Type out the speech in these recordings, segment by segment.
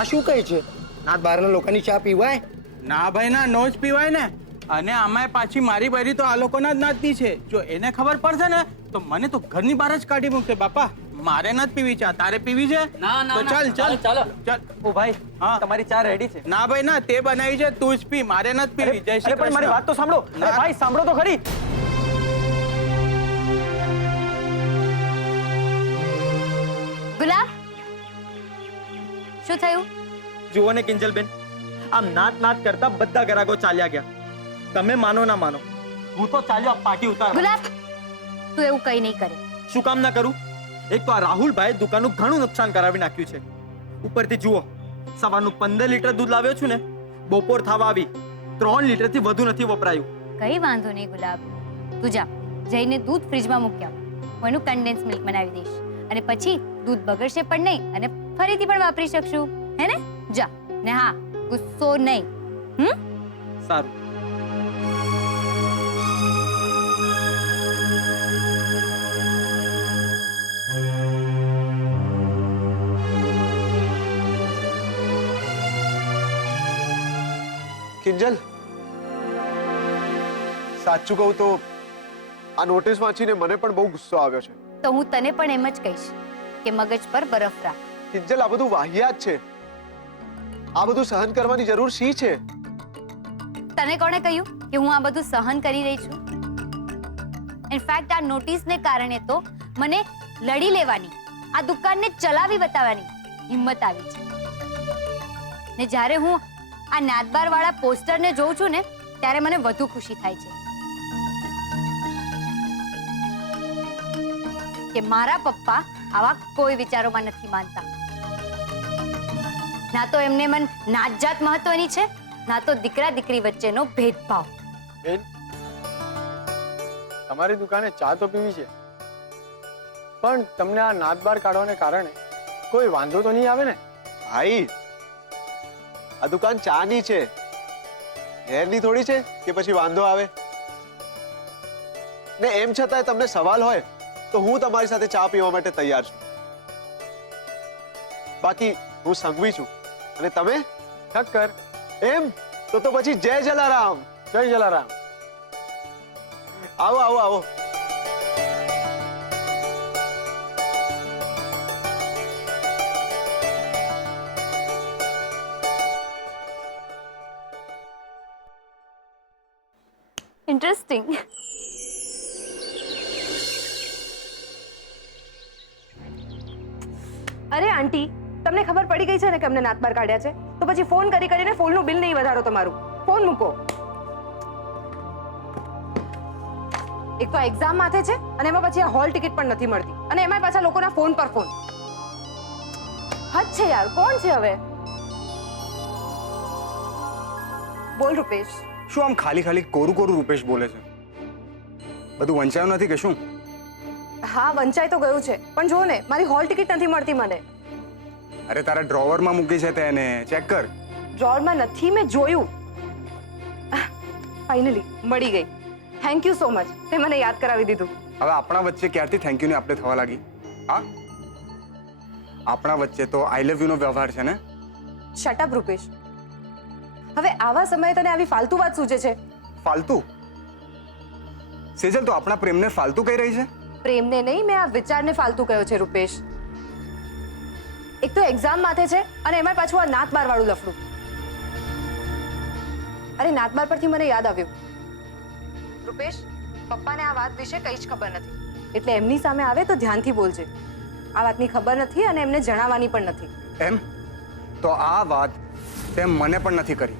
આ શું કહે છે? નાત બહારના લોકોની ચા પીવાય? ના ભાઈ ના, નો જ પીવાય ને. અને આમાંય પાછી મારી બૈરી તો આ લોકોના જ નાતની છે. જો એને ખબર પડશે ને તો મને તો ઘરની બહાર જ કાઢી મૂકશે. બાપા મારે નથી પીવી ચા, તારે પીવી છે? ના ના તો ચાલ ચાલ ચાલો ચાલ. ઓ ભાઈ, હા. તમારી ચા રેડી છે. ના ભાઈ ના, તે બનાવી છે તું જ પી, મારે નથી પીવી. જય શ્રી પણ મારી વાત તો સાંભળો. ના. ભાઈ સાંભળો તો ખરી. ગુલાબ, શું થયું? જુઓ ને કિંજલબેન, આમ નાત નાત કરતા બધા ગ્રાહકો ચાલ્યા ગયા. તમે માનો ના માનો, હું તો ચાલ્યો આ પાટી ઉતાર. ગુલાબ, તું એવું કઈ નહીં કરે. શું કામ ના કરું? એક તો આ રાહુલભાઈ દુકાનનું ઘણું નુકસાન કરાવી નાખ્યું છે. ઉપરથી જુઓ, સવારનું 15 લીટર દૂધ લાવ્યો છું ને, બપોર થવા આવી 3 લીટરથી વધુ નથી વપરાયું. કઈ વાંધો નહીં ગુલાબ, તું જા જઈને દૂધ ફ્રીજમાં મૂકી આવ. હું એનું કન્ડેન્સ મિલ્ક બનાવી દઈશ અને પછી દૂધ બગડશે પણ નહીં અને ફરીથી પણ વાપરી શકશું. હે ને? જા. ને હા, ગુસ્સો નહીં. સારું. કિંજલ, સાચું કહું તો આ નોટિસ વાંચીને મને પણ બહુ ગુસ્સો આવ્યો છે. તો હું તને પણ એમ જ કહીશ કે મગજ પર બરફ રાખ. કિંજલ, આ બધું વાહિયાત છે. આ બધું સહન કરવાની જરૂર શી છે? તને કોણે કહ્યું કે હું આ બધું સહન કરી રહી છું? ઇનફેક્ટ આ નોટિસને કારણે તો મને લડી લેવાની, આ દુકાનને ચલાવી બતાવવાની હિંમત આવી છે. ને જ્યારે હું આ નાદબાર વાળા પોસ્ટરને જોઉં છું ને ત્યારે મને વધુ ખુશી થાય છે કે મારા પપ્પા આવા કોઈ વિચારોમાં નથી માનતા. ના તો એમને મન નાતજાત મહત્વની છે, ના તો દીકરા દીકરી વચ્ચેનો ભેદભાવ. બેન, તમારી દુકાને ચા તો પીવી છે, પણ તમને આ નાત બાર કાઢવાને કારણે કોઈ વાંધો તો નહીં આવે ને? ભાઈ, આ દુકાન ચાની છે, ઘેરની થોડી છે કે પછી વાંધો આવે. ને એમ છતાંય તમને સવાલ હોય તો હું તમારી સાથે ચા પીવા માટે તૈયાર છું. બાકી હું સંઘવી છું અને તમે ઠક્કર. એમ તો પછી જય જલારામ. જય જલારામ. આવો આવો આવો. ઇન્ટરેસ્ટિંગ. અરે આંટી, તમને ખબર પડી ગઈ છે ને કે અમને નાત બાર કાઢ્યા છે, તો પછી ફોન કરી કરીને ફોનનું બિલ નહીં વધારો તમારું. ફોન મૂકો. એક તો એક્ઝામ માથે છે અને એમાં પછી આ હોલ ટિકિટ પણ નથી મળતી અને એમાં પાછા લોકોના ફોન પર ફોન. હદ છે યાર. કોણ છે હવે? બોલ રૂપેશ. શું આમ ખાલી ખાલી કોરું કોરું રૂપેશ બોલે છે? બધું વંચાયું નથી કે શું? હા, વંચાઈ તો ગયું છે, પણ જો ને મારી હોલ ટિકિટ નથી મળતી મને. અરે તારા ડ્રોવરમાં મૂકી છે તેને ચેક કર. ડ્રોરમાં નથી, મેં જોયું. ફાઇનલી મળી ગઈ. થેન્ક યુ સો મચ, તે મને યાદ કરાવી દીધું. હવે આપણા વચ્ચે ક્યારથી થેન્ક યુ ની આપણે થવા લાગી? હા, આપણા વચ્ચે તો આઈ લવ યુ નો વ્યવહાર છે ને. Shut up Rupesh. હવે આવા સમયે તને આવી ફાલતુ વાત સૂજે છે? ફાલતુ? સેજલ, તો આપણા પ્રેમને ફાલતુ કહી રહી છે? પ્રેમને નહીં, મેં આ વિચારને ફાલતુ કહ્યો છે રૂપેશ. એક તો એક્ઝામ માથે છે અને એમાં પાછું આ નાત બાર વાળું લફડું. અરે નાત બાર પરથી મને યાદ આવ્યું, રૂપેશ, પપ્પાને આ વાત વિશે કંઈ જ ખબર નથી, એટલે એમની સામે આવે તો ધ્યાનથી બોલજે. આ વાતની ખબર નથી અને એમને જણાવવાની પણ નથી. એમ? તો આ વાત તે મને પણ નથી કરી.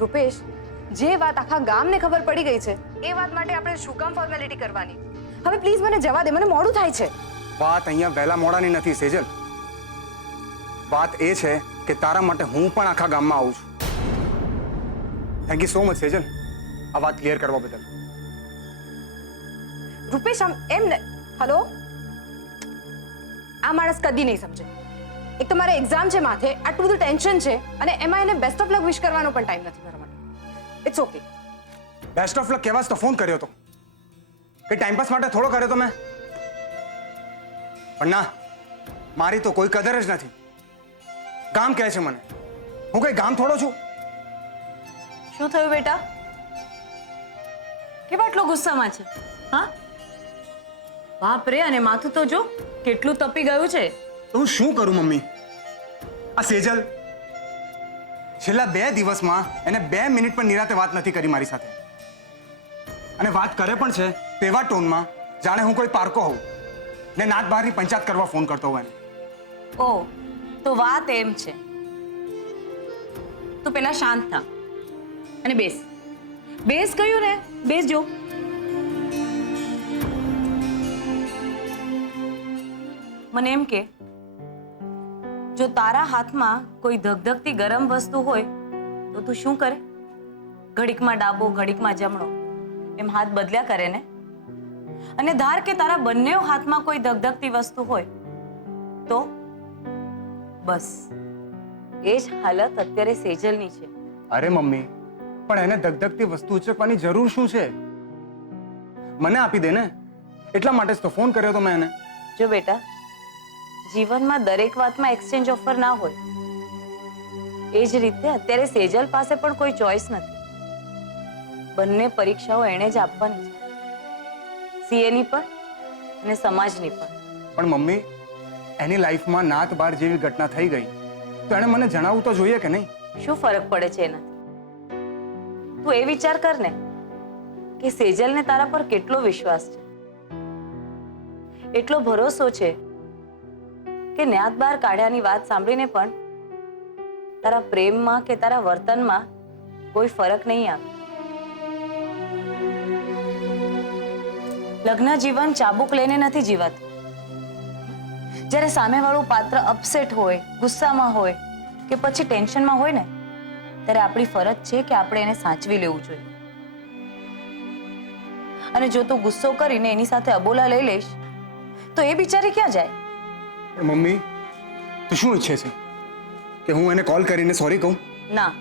રૂપેશ, જે વાત આખા ગામને ખબર પડી ગઈ છે એ વાત માટે આપણે શું કામ ફોર્મેલિટી કરવાની? હવે પ્લીઝ મને જવા દે, મને મોડું થાય છે. વાત અહીંયા વહેલા મોડાની નથી સેજલ. વાત એ છે કે તારા માટે હું પણ આખા ગામમાં આવું છું. Thank you so much Sejal, આ વાત ક્લિયર કરવા બદલ. રૂપેશ, આમ એમ ને. હલો, આ માણસ કદી નહીં સમજે. એક તો મારે એક્ઝામ છે માથે, આટલું બધું ટેન્શન છે અને એમાં એને બેસ્ટ ઓફ લક વિશ કરવાનો પણ ટાઈમ નથી મારા માટે. It's okay. Best of luck કહેવા જ તો ફોન કર્યો હતો, કે ટાઈમપાસ માટે થોડો કર્યો તો મેં. પણ ના, મારી તો કોઈ કદર જ નથી. ગામ કહે છે મને. હું કઈ ગામ થોડો છું? શું થયું બેટા? કેમ આટલો ગુસ્સામાં છે? હા, બાપ રે, અને માથું તો જો કેટલું તપી ગયું છે. તો હું શું કરું મમ્મી? આ સેજલ છેલ્લા 2 દિવસમાં એને 2 મિનિટ પણ નિરાતે વાત નથી કરી મારી સાથે. અને વાત કરે પણ છે તેવા ટોનમાં જાણે હું કોઈ પારકો હોઉં ને નાત બહારની પંચાયત કરવા ફોન કરતો હોય એને. ઓ, તો વાત એમ છે. તું પેલા શાંત થા અને બેસ. બેસ કહ્યું ને, બેસજો. મને એમ કે જો તારા હાથમાં કોઈ ધગધગતી ગરમ વસ્તુ હોય તો તું શું કરે? ઘડીકમાં ડાબો ઘડીકમાં જમણો એમ હાથ બદલ્યા કરે ને. અને ધાર કે તારા બંને હાથમાં કોઈ ધગધગતી વસ્તુ હોય તો બસ એ જ હાલત અત્યારે સેજલની છે. અરે મમ્મી, પણ એને ધગધગતી વસ્તુ ઉચકવાની જરૂર શું છે? મને આપી દે ને. એટલા માટે જ તો ફોન કર્યો તો મેં એને. જો બેટા, જીવનમાં દરેક વાતમાં એક્સચેન્જ ઓફર ના હોય. એ જ રીતે અત્યારે સેજલ પાસે પણ કોઈ ચોઈસ નથી. બંને પરીક્ષાઓ એણે જ આપવાની છે, સીએની પણ અને સમાજની પણ. પણ મમ્મી, એની લાઈફમાં નાત બાર જેવી ઘટના થઈ ગઈ તો એણે મને જણાવવું તો જોઈએ કે નહીં? શું ફરક પડે છે એનાથી? તું એ વિચાર કર ને કે સેજલને તારા પર કેટલો વિશ્વાસ છે, એટલો ભરોસો છે કે ન્યાત બહાર કાઢ્યાની વાત સાંભળીને પણ તારા પ્રેમમાં કે તારા વર્તનમાં કોઈ ફરક નહીં આવે. લગ્ન જીવન ચાબુક લઈને નથી જીવાતું. જ્યારે સામેવાળું પાત્ર અપસેટ હોય, ગુસ્સામાં હોય કે પછી ટેન્શનમાં હોય ને, ત્યારે આપણી ફરજ છે કે આપણે એને સાચવી લેવું જોઈએ. અને જો તું ગુસ્સો કરીને એની સાથે અબોલા લઈ લઈશ તો એ બિચારી ક્યાં જાય? પણ મમ્મી, તું શું ઈચ્છે છે કે હું એને કોલ કરીને સોરી કહું? ના,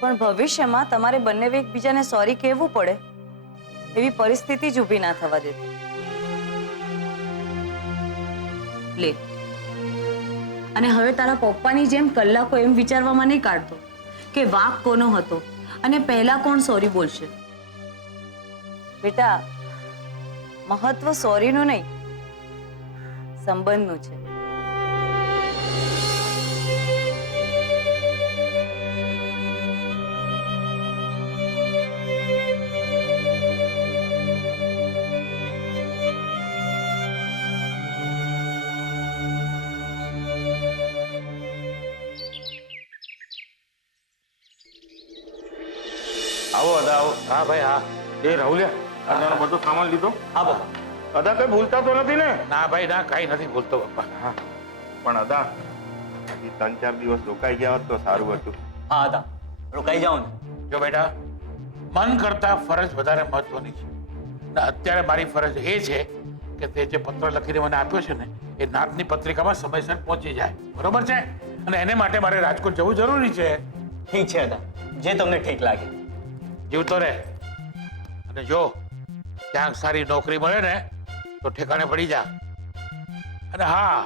પણ ભવિષ્યમાં તમારે બંને એકબીજાને સોરી કહેવું પડે એવી પરિસ્થિતિ જ ઊભી ના થવા દેતી. લે, અને હવે તારા પપ્પાની જેમ કલાકો એમ વિચારવામાં નહીં કાઢતો કે વાંક કોનો હતો અને પહેલા કોણ સોરી બોલશે. બેટા, મહત્વ સોરીનું નહીં, સંબંધનું છે. આવો અદા આવો. હા ભાઈ હા. એ રાહુલિયા, અદાનો બધો સામાન લીધો? હા બાપા. અદા કઈ ભૂલતા તો નથી ને? ના ભાઈ ના, કઈ નથી ભૂલતો પપ્પા. હા, પણ અદા હજી 3-4 દિવસ રોકાઈ ગયા હોત તો સારું હતું. હા હતા, રોકાઈ જાઓ ને. જો બેટા, મન કરતા ફરજ વધારે મહત્વની છે. ને અત્યારે મારી ફરજ એ છે કે તે જે પત્ર લખીને મને આપ્યો છે ને એ નાતની પત્રિકામાં સમયસર પહોંચી જાય. બરોબર છે? અને એને માટે મારે રાજકોટ જવું જરૂરી છે. ઠીક છે હતા, જે તમને ઠીક લાગે. જીવતો રહે. અને જો ક્યાંક સારી નોકરી મળે ને તો ઠેકાણે પડી જા. અને હા,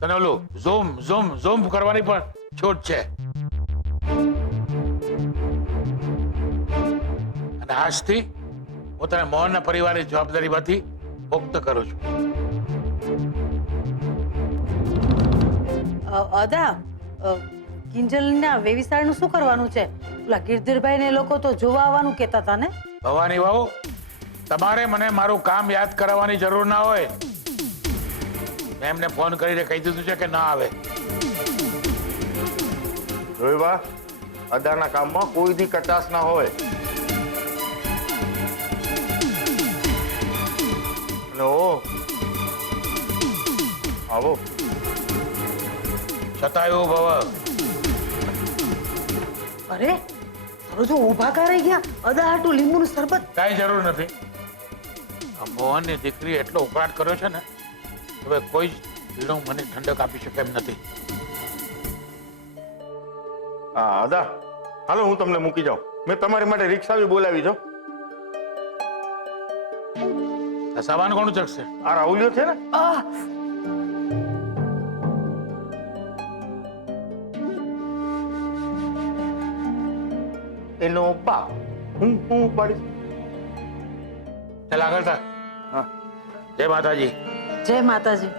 તને ઓલું ઝૂમ કરવાની પણ છૂટ છે. અને આજથી હું તને મોહનના પરિવારની જવાબદારીમાંથી મુક્ત કરું છું. અદા, કિંજલના વેવિસાળનું શું કરવાનું છે? ઓલા ગિરધરભાઈ ને લોકો તો જોવા આવવાનું કહેતા હતા ને? ભવાની વહુ, તમારે મને મારું કામ યાદ કરાવવાની જરૂર ના હોય. મેં એમને ફોન કરીને કહી દીધું છે કે ના આવે. જોઈ બા, અદાના કામમાં કોઈ દી કચાશ ના હોય. અને ઓ આવો. છતાંય ભવ. અરે સરોજો ઊભા કરાઈ ગયા. અદા હાટુ લીંબુનું શરબત. કાંઈ જરૂર નથી. આ મોહનની દીકરી એટલો ઉકળાટ કર્યો છે ને, હવે કોઈ જ પીણું મને ઠંડક આપી શકે એમ નથી. હા અદા, હાલો હું તમને મૂકી જાઉં. મેં તમારી માટે રિક્ષા બી બોલાવી છો. આ સામાન કોણ ઉચકશે? આ રાહુલિયો છે ને. એનો બાપ. હું ઉપાડીશ. ચાલ આગળ થા. હા. જય માતાજી. જય માતાજી.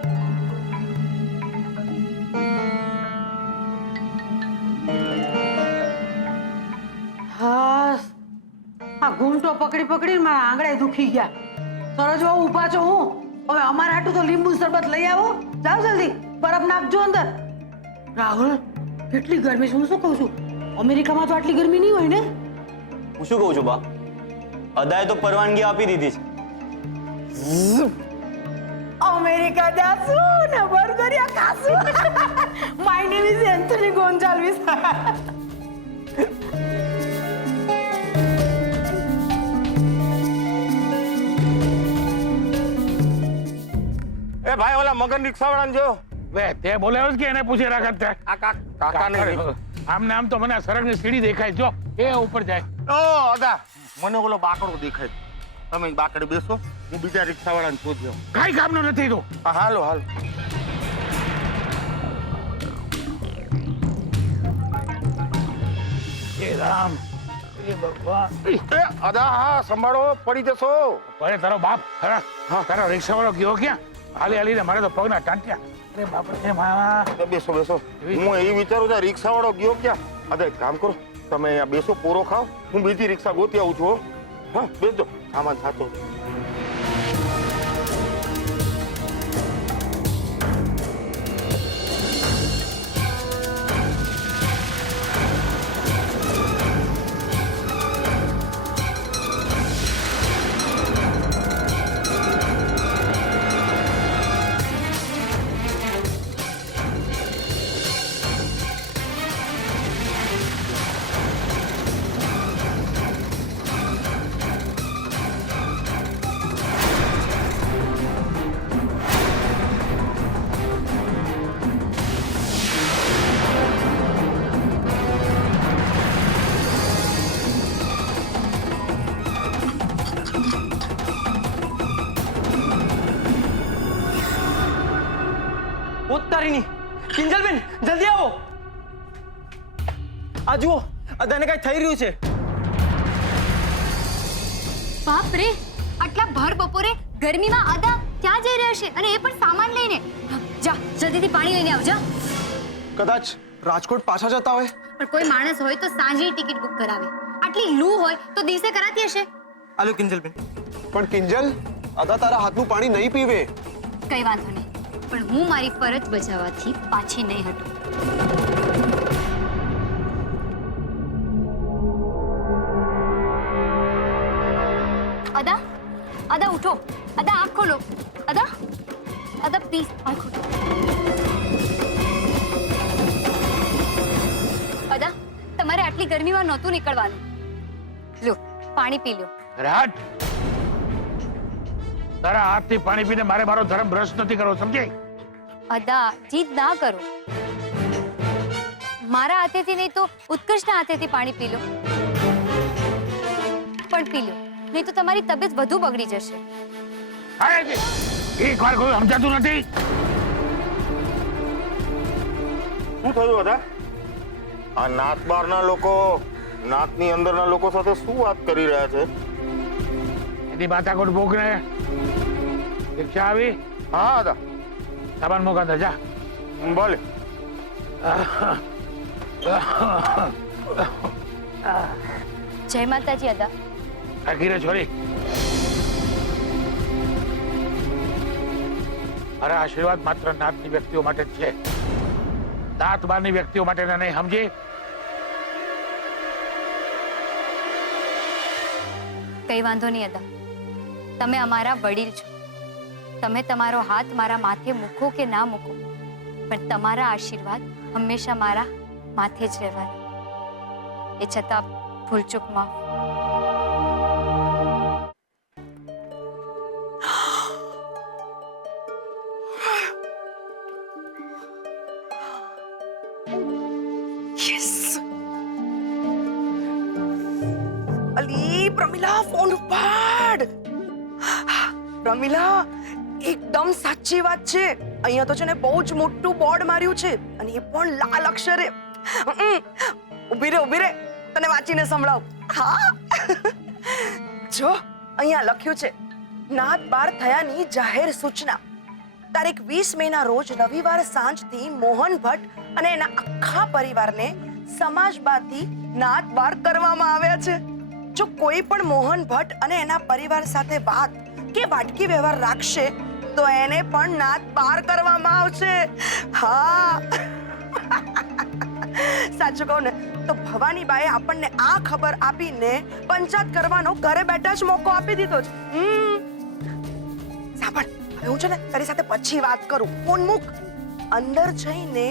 હા, આ ઘૂંટો પકડી પકડીને મારા આંગળે દુખી ગયા. સરોજ બહુ ઊભા છો હું. હવે અમારા હાટું તો લીંબુ શરબત લઈ આવો. જાઓ જલ્દી, બરફ નાખજો અંદર. રાહુલ, કેટલી ગરમી છે. હું શું કહું છું, અમેરિકામાં તો આટલી ગરમી નહીં હોય ને? હું શું કહું છું બા, અદાએ તો પરવાનગી આપી દીધી છે. અમેરિકા જાશું ને બર્ગરિયા ખાશું. My name is Anthony Gonsalves. એ ભાઈ ઓલા મગન રિક્ષાવાળાને જો. વે તે બોલાવ્યો છે કે એને પૂછે રાખત તે? આ કાકાને આમ ને આમ તો મને સરગની સીડી દેખાય. જો એ ઉપર જાય. ઓ અદા મને ઓલો બાકડો દેખાય. તમે બાકડે બેસો, હું બીજા રિક્ષાવાળાને શોધ્યો. કાંઈ કામનો નથી તું. હા હાલો હાલો. એ રામ, એ ભગવાન. એ અદા હા સંભાળો, પડી જશો. અરે તારો બાપ ખરા, તારો રિક્ષાવાળો ગયો ક્યાં? હાલી હાલીને મારે તો પગના ટાંટ્યા. અરે બાપ રે મા. બેસો બેસો. હું એ વિચારું છું રિક્ષાવાળો ગયો ક્યાં. અદા એક કામ કરો, તમે અહીંયા બેસો, પૂરો ખાઓ, હું બીજી રિક્ષા ગોતી આવું છું હો. હા બેસો, સામાન સાચો. તારીની કિંજલબેન, જલ્દી આવો. આ જુઓ, અદાને કઈ થઈ રહ્યું છે. બાપ રે, આટલા ભર બપોરે ગરમીમાં અદા ક્યાં જઈ રહ્યા છે? અને એ પણ સામાન લઈને. જા જલ્દીથી પાણી લઈને આવજા. કદાચ રાજકોટ પાછા જતા હોય. પણ કોઈ માણસ હોય તો સાંજની ટિકિટ બુક કરાવે. આટલી લૂ હોય તો દિવસે કરાતી હશે. આલો કિંજલબેન. પણ કિંજલ, અદા તારા હાથનું પાણી નહીં પીવે. કઈ વાંધો નહીં, પણ હું મારી ફરજ બજાવવાથી પાછી નહીં હટું. અદા, અદા ઉઠો. અદા આંખ ખોલો. અદા, અદા પ્લીઝ આંખ ખોલો. અદા, તમારે આટલી ગરમીમાં નહોતું નીકળવાનું. લો પાણી પી લો. રાટ, તારા હાથથી પાણી પીને મારે મારો ધર્મ ભ્રષ્ટ નથી કરવો, સમજાય? અદા જીદ ના કરો. મારા હાથેથી નહીં તો ઉત્કર્ષના હાથેથી પાણી પી લો. પણ પી લો, નહીં તો તમારી તબિયત વધુ બગડી જશે. એક વાર કોઈ સમજાતું નથી. શું થયું હતા? આ નાત બહારના લોકો નાતની અંદરના લોકો સાથે શું વાત કરી રહ્યા છે? એની માથાકોટ ભોગને રિક્ષા આવી. હા હતા. સામાન મોકા દે જા. ભલે. જય માતાજી. અદા આખીરે છોરી, મારા આશીર્વાદ માત્ર નાતની વ્યક્તિઓ માટે જ છે. નાત બહારની વ્યક્તિઓ માટે નહીં, સમજી? કઈ વાંધો નહીં અદા, તમે અમારા વડીલ છો. તમે તમારો હાથ મારા માથે મૂકો કે ના મૂકો, પણ તમારા આશીર્વાદ હંમેશા મારા માથે જ રહેવાના. એ છતાં ભૂલચૂકમાં અલી પ્રમિલા, ફોન ઉપાડ. પ્રમિલા, એકદમ સાચી વાત છે. અહીંયા તો છે ને બહુ જ મોટું બોર્ડ માર્યું છે, અને એ પણ લાલ અક્ષરે. ઊભી રે, તને વાંચીને સંભળાવ. હા જો અહીંયા લખ્યું છે નાત બાર થયાની જાહેર સૂચના તારીખ 20 મેના રોજ રવિવાર સાંજથી મોહન ભટ્ટ અને એના આખા પરિવારને સમાજમાંથી નાત બાર કરવામાં આવ્યા છે. જો કોઈ પણ મોહન ભટ્ટ અને એના પરિવાર સાથે વાત કે વાટકી વ્યવહાર રાખશે તો એને પણ નાત બાર કરવામાં આવશે. હા સાચું કહું ને તો ભવાનીબાએ આપણને આ ખબર આપીને પંચાયત કરવાનો ઘરે બેઠા જ મોકો આપી દીધો છે. સાંભળ, હવે હું છે ને તારી સાથે પછી વાત કરું. ફોન મૂક. અંદર જઈને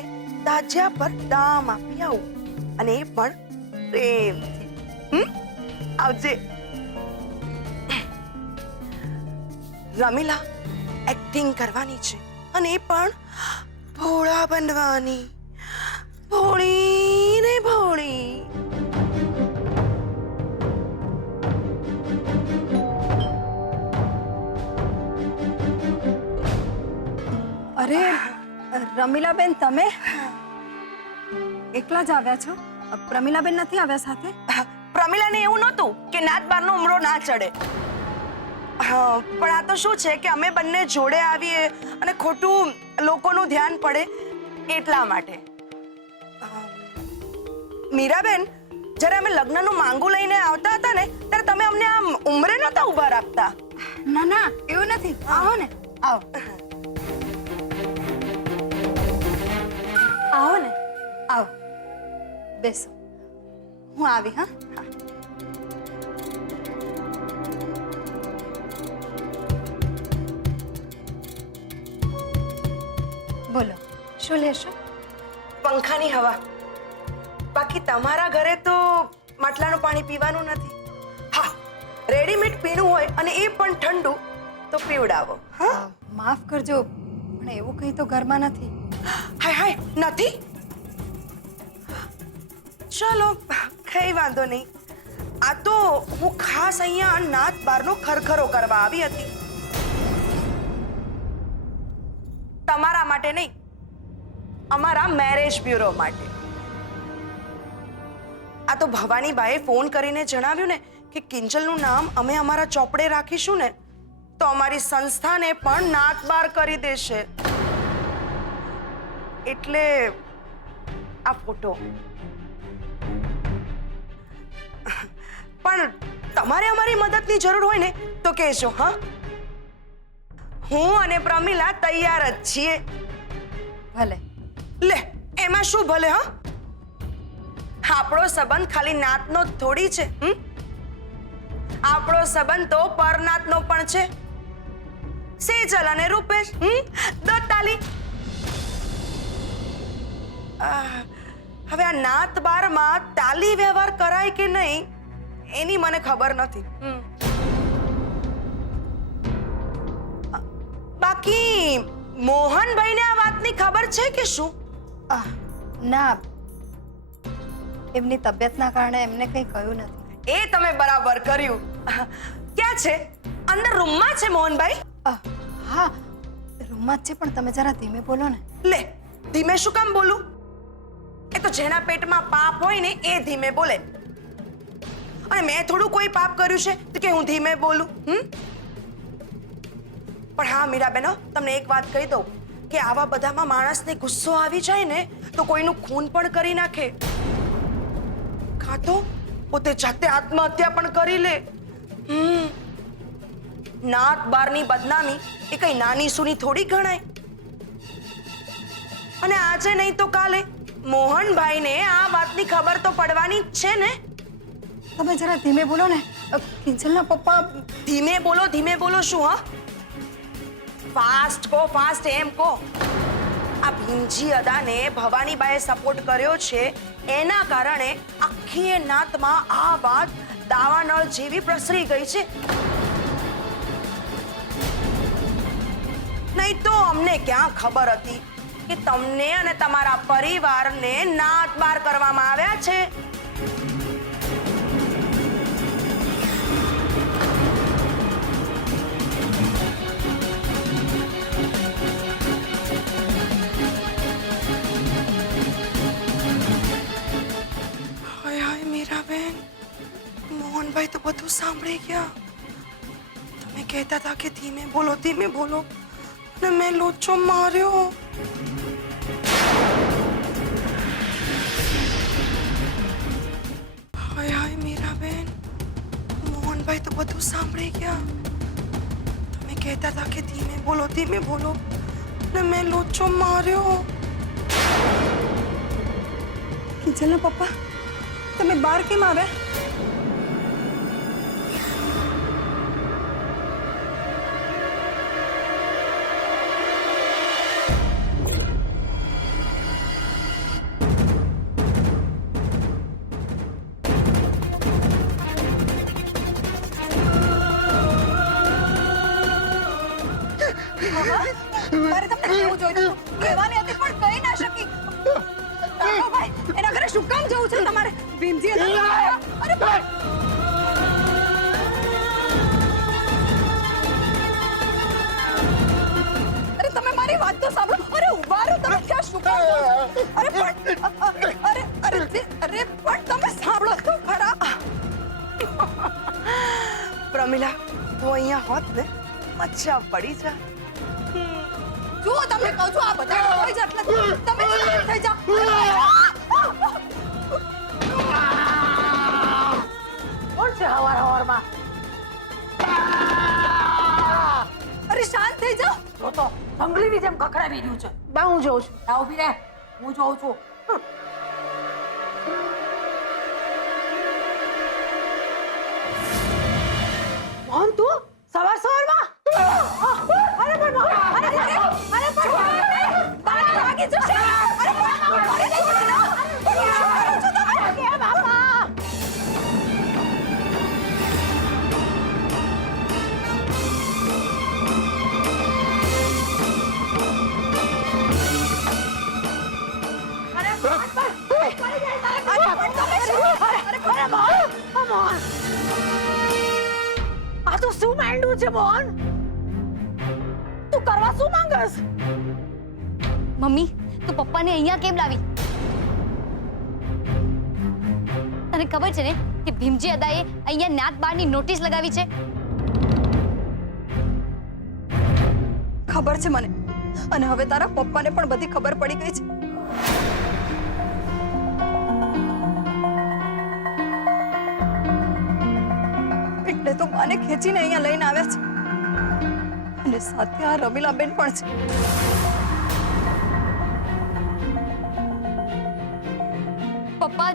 તાજિયા પર દામ આપી આવું અને એ પણ પ્રેમથી. આવજે. રમીલા એક્ટિંગ કરવાની છે અને એ પણ ભોળા બનવાની. ભોળી ને ભોળી. અરે રમીલાબેન, તમે એકલા જ આવ્યા છો? પ્રમીલાબેન નથી આવ્યા સાથે? પ્રમીલાને એવું નહોતું કે નાત બારનો ઉમરો ના ચડે. પણ આ તો શું છે કે અમે બંને જોડે આવીએ અને ખોટું લોકોનું ધ્યાન પડે એટલા માટે. મીરાબેન, જ્યારે અમે લગ્નનું માંગુ લઈને આવતા હતા ને ત્યારે તમે અમને આમ ઉંમરે નહોતા ઊભા રાખતા. ના ના, એવું નથી. આવો ને, આવો. આવો ને, આવો, બેસો. હું આવી. હા, બોલો, શું લેશો? પંખાની હવા. બાકી તમારા ઘરે તો માટલાનું પાણી પીવાનું નથી. હા, રેડીમેડ પીણું હોય અને એ પણ ઠંડુ તો પીવડાવો. હા, માફ કરજો, પણ એવું કંઈ તો ઘરમાં નથી. હાય હાય, નથી? ચલો, કઈ વાંધો નહીં. આ તો હું ખાસ અહીંયા નાત બારનો ખરખરો કરવા આવી હતી. તમારા માટે નહીં, અમારા મેરેજ બ્યુરો માટે. આ તો ભવાનીબાએ ફોન કરીને જણાવ્યું ને કે કિંજલનું નામ અમે અમારા ચોપડે રાખીશું ને તો અમારી સંસ્થાને પણ નાત બાર કરી દેશે. એટલે આ ફોટો. પણ તમારે અમારી મદદની જરૂર હોય ને તો કહેજો. હા, હું અને પ્રમીલા તૈયાર જ છીએ. ભલે. લે, એમાં શું ભલે? હા, આપણો સંબંધ ખાલી નાતનો જ થોડી છે. આપણો સંબંધ તો પરનાતનો પણ છે. સેજલ અને રૂપેશ. દો તાલી. હવે આ નાત બારમાં તાલી વ્યવહાર કરાય કે નહીં એની મને ખબર નથી. બાકી મોહનભાઈને આ વાતની ખબર છે કે શું? ના, એમની તબિયતના કારણે એમને કંઈ કહ્યું નથી. એ તમે બરાબર કર્યું. ક્યાં છે? અંદર રૂમમાં છે મોહનભાઈ? હા, રૂમમાં જ છે, પણ તમે જરા ધીમે બોલો ને. લે, ધીમે શું કામ બોલું? એ તો જેના પેટમાં પાપ હોય ને એ ધીમે બોલે. અને મેં થોડું કોઈ પાપ કર્યું છે તો કે હું ધીમે બોલું? પણ હા મીરાબેન, તમને એક વાત કહી દઉં કે આવા બધામાં માણસને ગુસ્સો આવી જાય ને તો કોઈનું ખૂન પણ કરી નાખે. કાં તો પોતે જાતે આત્મહત્યા પણ કરી લે. નાત બારની બદનામી એ કઈ નાની સૂની થોડી ગણાય. અને આજે નહીં તો કાલે મોહનભાઈને આ વાતની ખબર તો પડવાની જ છે ને. તમે જરા ધીમે બોલો ને. કિંજલના પપ્પા. ધીમે બોલો શું? હા, ફાસ્ટ કહો, ફાસ્ટ એમ કહો. આ ભીંજી અદાને ભવાનીબાએ સપોર્ટ કર્યો છે એના કારણે આખી નાતમાં આ વાત દાવાનળ જેવી પ્રસરી ગઈ છે. નહીં તો અમને ક્યાં ખબર હતી કે તમને અને તમારા પરિવારને નાત બાર કરવામાં આવ્યા છે. બધું સાંભળી ગયા. તમે કહેતા હતા કે ધીમે બોલો અને મેં લોચો માર્યો. હાય હાય મીરાબેન, મોહનભાઈ તો બધું સાંભળી ગયા. તમે કહેતા હતા કે ધીમે બોલો અને મેં લોચો માર્યો. કિંજલના પપ્પા, તમે બહાર કેમ આવ્યા? મારે તમને કેવું જોઈતું કહેવાની હતી પણ કહી ના શકી. ભાઈ, એના ઘરે શું કામ જવું છે તમારે? ભીમજી હતા. અરે અરે તમે મારી વાત તો સાંભળો. અરે ઉભા રહો, તમે ક્યાં શું કામ જાઓ છો? અરે પણ અરે પણ તમે સાંભળો તો ખરા. પ્રમિલા, તું અહીંયા હોત ને મજા પડી જા. જુઓ, તમને કહું છું, આ બધા કોઈ જ એટલે તમે શાંત થઈ જાઓ. કોણ છે હવારમાં? અરે શાંત થઈ જાઓ. જો તો જંગલીની જેમ ખખડાવી રહ્યું છે. બા, હું જોઉં છું. ના, ઊભી રહે, હું જોઉં છું. મોહન, તું સવારમાં? અરે પણ મોહન, અરે પણ બાર વાગી જશે. અરે પણ શું કરો છો તમે? કે બાપા! આ તો શું માંડ્યું છે મોહન? તું કરવા શું માંગસ? મમ્મી, તું પપ્પાને અહીંયા કેમ લાવી? તને ખબર છે ને કે ભીમજી અદાએ અહીંયા નાત બારની નોટિસ લગાવી છે? ખબર છે મને, અને હવે તારા પપ્પાને પણ બધી ખબર પડી ગઈ છે. એટલે તો મને ખેંચીને અહીંયા લઈને આવ્યા છે, અને સાથે આ રમીલાબેન પણ છે. પપ્પા,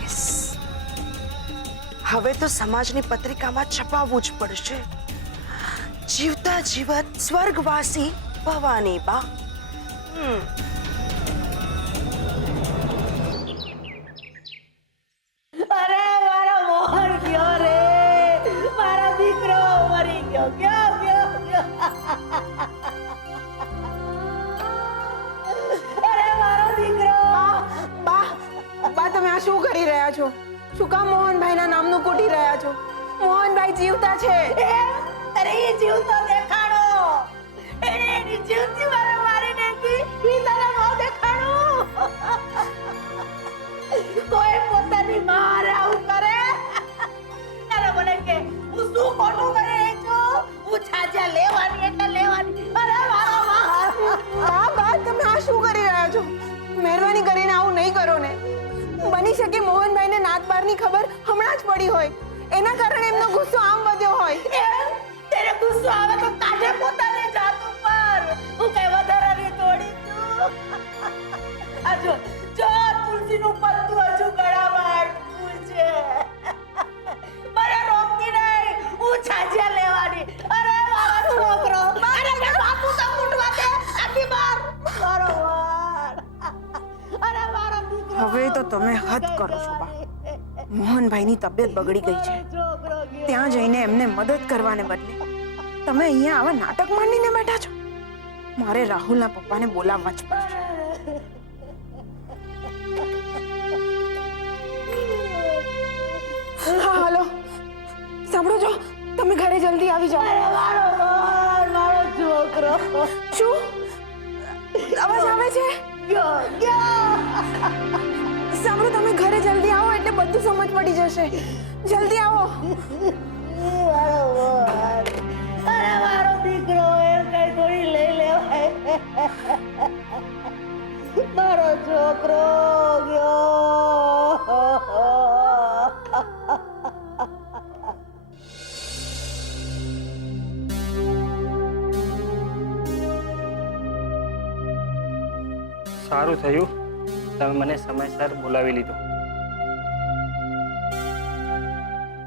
Yes. હવે તો સમાજની પત્રિકામાં છપાવવું જ પડશે. જીવતા જીવત સ્વર્ગવાસી ભવાની બા. અરે મારો મોહન ગયો રે, મારો દીકરો મરી ગયો. અરે મારો દીકરો. બા તમે આ શું કરી રહ્યા છો? શું કામ મોહનભાઈના નામનું કૂટી રહ્યા છો? મોહનભાઈ જીવતા છે. અરે એ જીવતો દેખાડો. એને એની જીવતી વાળા મારી નાખી. ઈ તને ન દેખાડું. કોઈ પોતાની મારે આવું કરે? અરે મને કે હું શું ખોટું કરી રહી છું? હું છાજ્યા લેવાની એટલે લેવાની. અરે મારો બા તમે આ શું કરી રહ્યા છો? મહેરબાની કરીને આવું નહીં કરો ને. બની શકે મોહનભાઈને નાતબારની ખબર હમણાં જ પડી હોય, એના કારણે એમનો ગુસ્સો આમ વધ્યો હોય. તેરે ગુસ્સો આવે તો કાઢે પોતાની જાત ઉપર. હું કઈ વધારાની થોડી છું. આ જો તુલસીનું પત્તું હજુ ગળામાં અટકું છે. મને રોકતી નહીં. હું છાજ્યા લેવાની. અરે મારો છોકરો. અરે કે બાપુ તો કૂટવા દે. આખી બાર મારો વાર. અરે મારો દીકરો. હવે તો તમે હદ કરો છો બા. મોહનભાઈની તબિયત બગડી ગઈ છે. ત્યાં જઈને એમને મદદ કરવાને બદલે તમે અહીંયા આવા નાટક માંડીને બેઠા છો. મારે રાહુલના પપ્પાને બોલાવવા જ પડશે. હા હલો, સાંભળો છો? તમે ઘરે જલ્દી આવી જાઓ. મારો છોકરો. શું અવાજ આવે છે? સાંભળો, તમે ઘરે જલ્દી આવો એટલે બધું સમજ પડી જશે. જલ્દી આવો. અરે મારો દીકરો એમ કઈ થોડી લઈ લેવાય. મારો છોકરો ગયો. સારું થયું તમે મને સમયસર બોલાવી લીધો.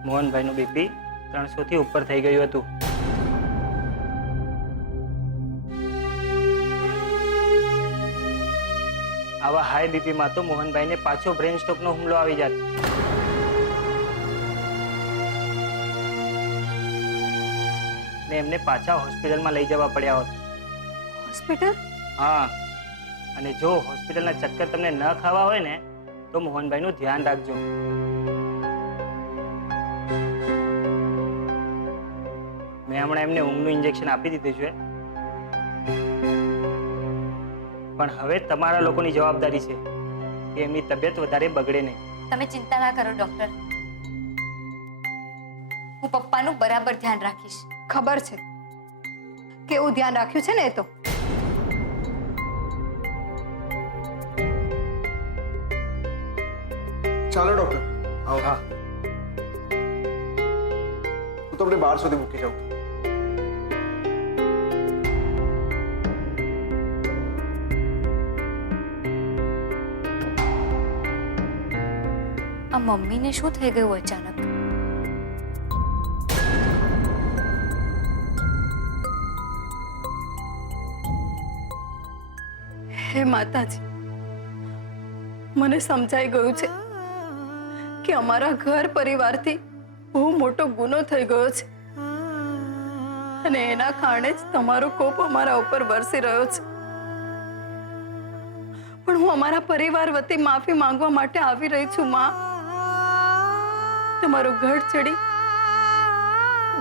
મોહનભાઈનું બીપી 300 થી ઉપર થઈ ગયું હતું. આવા હાઈ બીપીમાં તો મોહનભાઈને પાછો બ્રેન સ્ટ્રોકનો હુમલો આવી જાત. ને એમને પાછા હોસ્પિટલમાં લઈ જવા પડ્યા હોત. હોસ્પિટલ? હા, અને જો હોસ્પિટલના ચક્કર તમને ન ખાવા હોય ને તો મોહનભાઈનું ધ્યાન રાખજો. મેં હમણાં એમને ઊંઘનું ઇન્જેક્શન આપી દીધું છે, પણ હવે તમારા લોકોની જવાબદારી છે કે એમની તબિયત વધારે બગડે નહીં. તમે ચિંતા ના કરો ડોક્ટર. હું પપ્પાનું બરાબર ધ્યાન રાખીશ. ખબર છે કેવું ધ્યાન રાખ્યું છે ને એ તો. ચાલો ડોક્ટર આવો. હા, હું તમને બહાર સુધી મૂકી જાઉં. આ મમ્મીને શું થઈ ગયું અચાનક? હે માતાજી, મને સમજાઈ ગયું છે કે અમારા ઘર પરિવારથી બહુ મોટો ગુનો થઈ ગયો છે અને એના કારણે જ તમારો કોપ અમારા ઉપર વરસી રહ્યો છે. પણ હું અમારા પરિવાર વતી માફી માંગવા માટે આવી રહી છું માં. તમારો ગઢ ચડી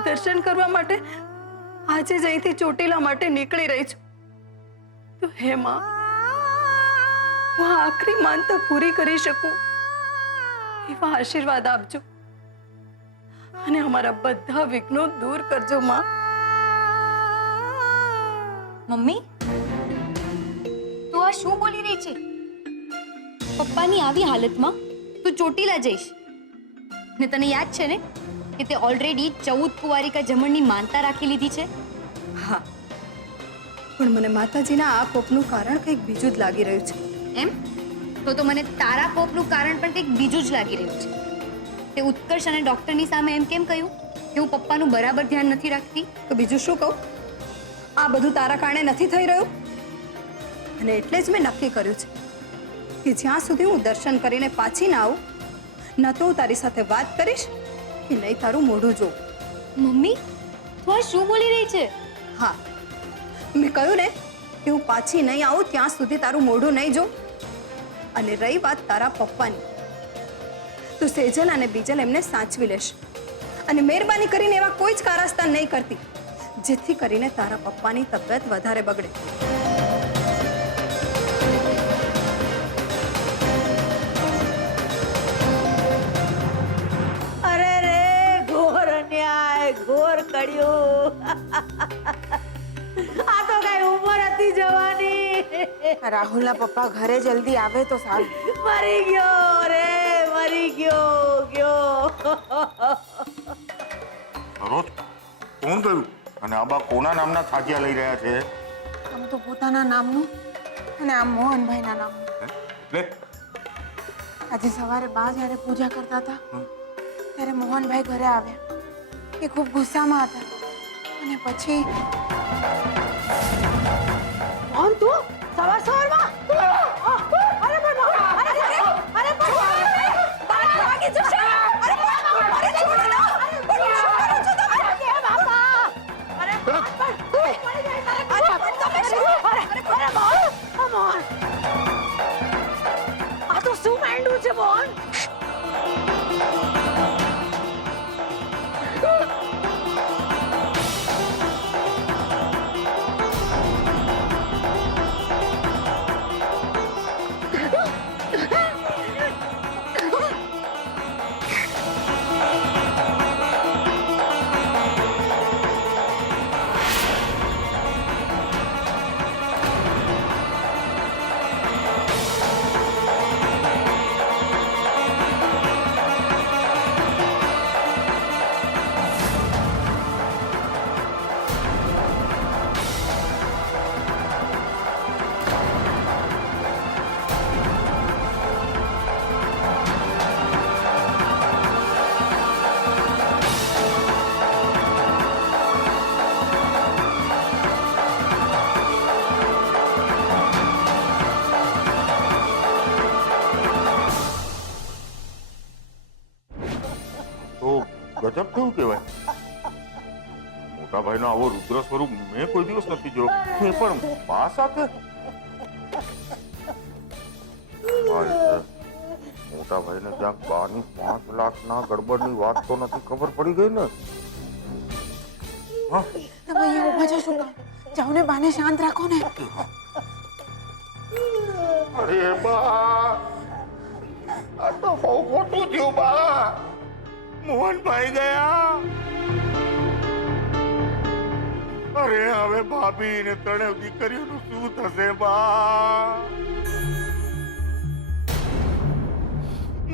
દર્શન કરવા માટે આજે જ અહીંથી ચોટીલા માટે નીકળી રહી છું. તો હે માં, હું આખરી માનતા પૂરી કરી શકું એવા આશીર્વાદ આપજો અને અમારા બધા વિઘ્નો દૂર કરજો માં. મમ્મી, તું આ શું બોલી રહી છે? પપ્પાની આવી હાલતમાં તું ચોટીલા જઈશ ને તને યાદ છે ને કે તે ઓલરેડી 14 કુંવારિકા જમણની માનતા રાખી લીધી છે. હા, પણ મને માતાજીના આ કોપનું કારણ કંઈક બીજું જ લાગી રહ્યું છે. એમ તો મને તારા કોપનું કારણ પણ કંઈક બીજું જ લાગી રહ્યું છે. તે ઉત્કર્ષ અને ડોક્ટરની સામે એમ કેમ કહ્યું કે હું પપ્પાનું બરાબર ધ્યાન નથી રાખતી? તો બીજું શું કહું? આ બધું તારા કારણે નથી થઈ રહ્યું. અને એટલે જ મેં નક્કી કર્યું છે કે જ્યાં સુધી હું દર્શન કરીને પાછી ના આવું, ન તો હું તારી સાથે વાત કરીશ કે નહીં તારું મોઢું જોઉં. મમ્મી તું આ શું બોલી રહી છે? હા, મેં કહ્યું ને કે હું પાછી નહીં આવું ત્યાં સુધી તારું મોઢું નહીં જોઉં. અને રહી વાત તારા પપ્પાની, તો સેજલ અને બીજલ એમને સાચવી લેશે. અને મહેરબાની કરીને એવા કોઈ જ કારસ્તાન નહીં કરતી જેથી કરીને તારા પપ્પાની તબિયત વધારે બગડે. અરે રે, ઘોર અન્યાય, ઘોર કળિયુગ. આ તો કઈ ઉંમર હતી જવાની. રાહુલના પપ્પા ઘરે જલ્દી આવે તો સારું. મરી ગયો રે, મરી ગયો. સરોજ કોણ ગયું અને આબા કોના નામના થાજિયા લઈ રહ્યા છે? આમ તો પોતાના નામનું અને આમ મોહનભાઈના નામનું. લે આજે સવારે બા જ્યારે પૂજા કરતા હતા ત્યારે મોહનભાઈ ઘરે આવ્યા. એ ખૂબ ગુસ્સામાં હતા અને પછી કોણ તું સવારમાં? અરે પણ અરે પણ ભાગી જશે. અરે છોડો ના. આ તો શું માંડ્યું છે મોહન? ગજબ કેવું કહેવાય. મોટા ભાઈનો આવો રુદ્ર સ્વરૂપ મેં કોઈ દિવસ નથી જોયો. એ પણ બા સાથે. મોટા ભાઈને ક્યાંક બાની 5 લાખના ગડબડની વાત તો નથી ખબર પડી ગઈ ને? હા, તમે અહીંયા ઊભા છો શું કામ? જાઓ ને, બાને શાંત રાખો ને. અરે બા, આ તો બહુ ખોટું થયું બા. મોહનભાઈ ગયા. અરે હવે ભાભી ને ત્રણેય દીકરીઓનું શું થશે બા?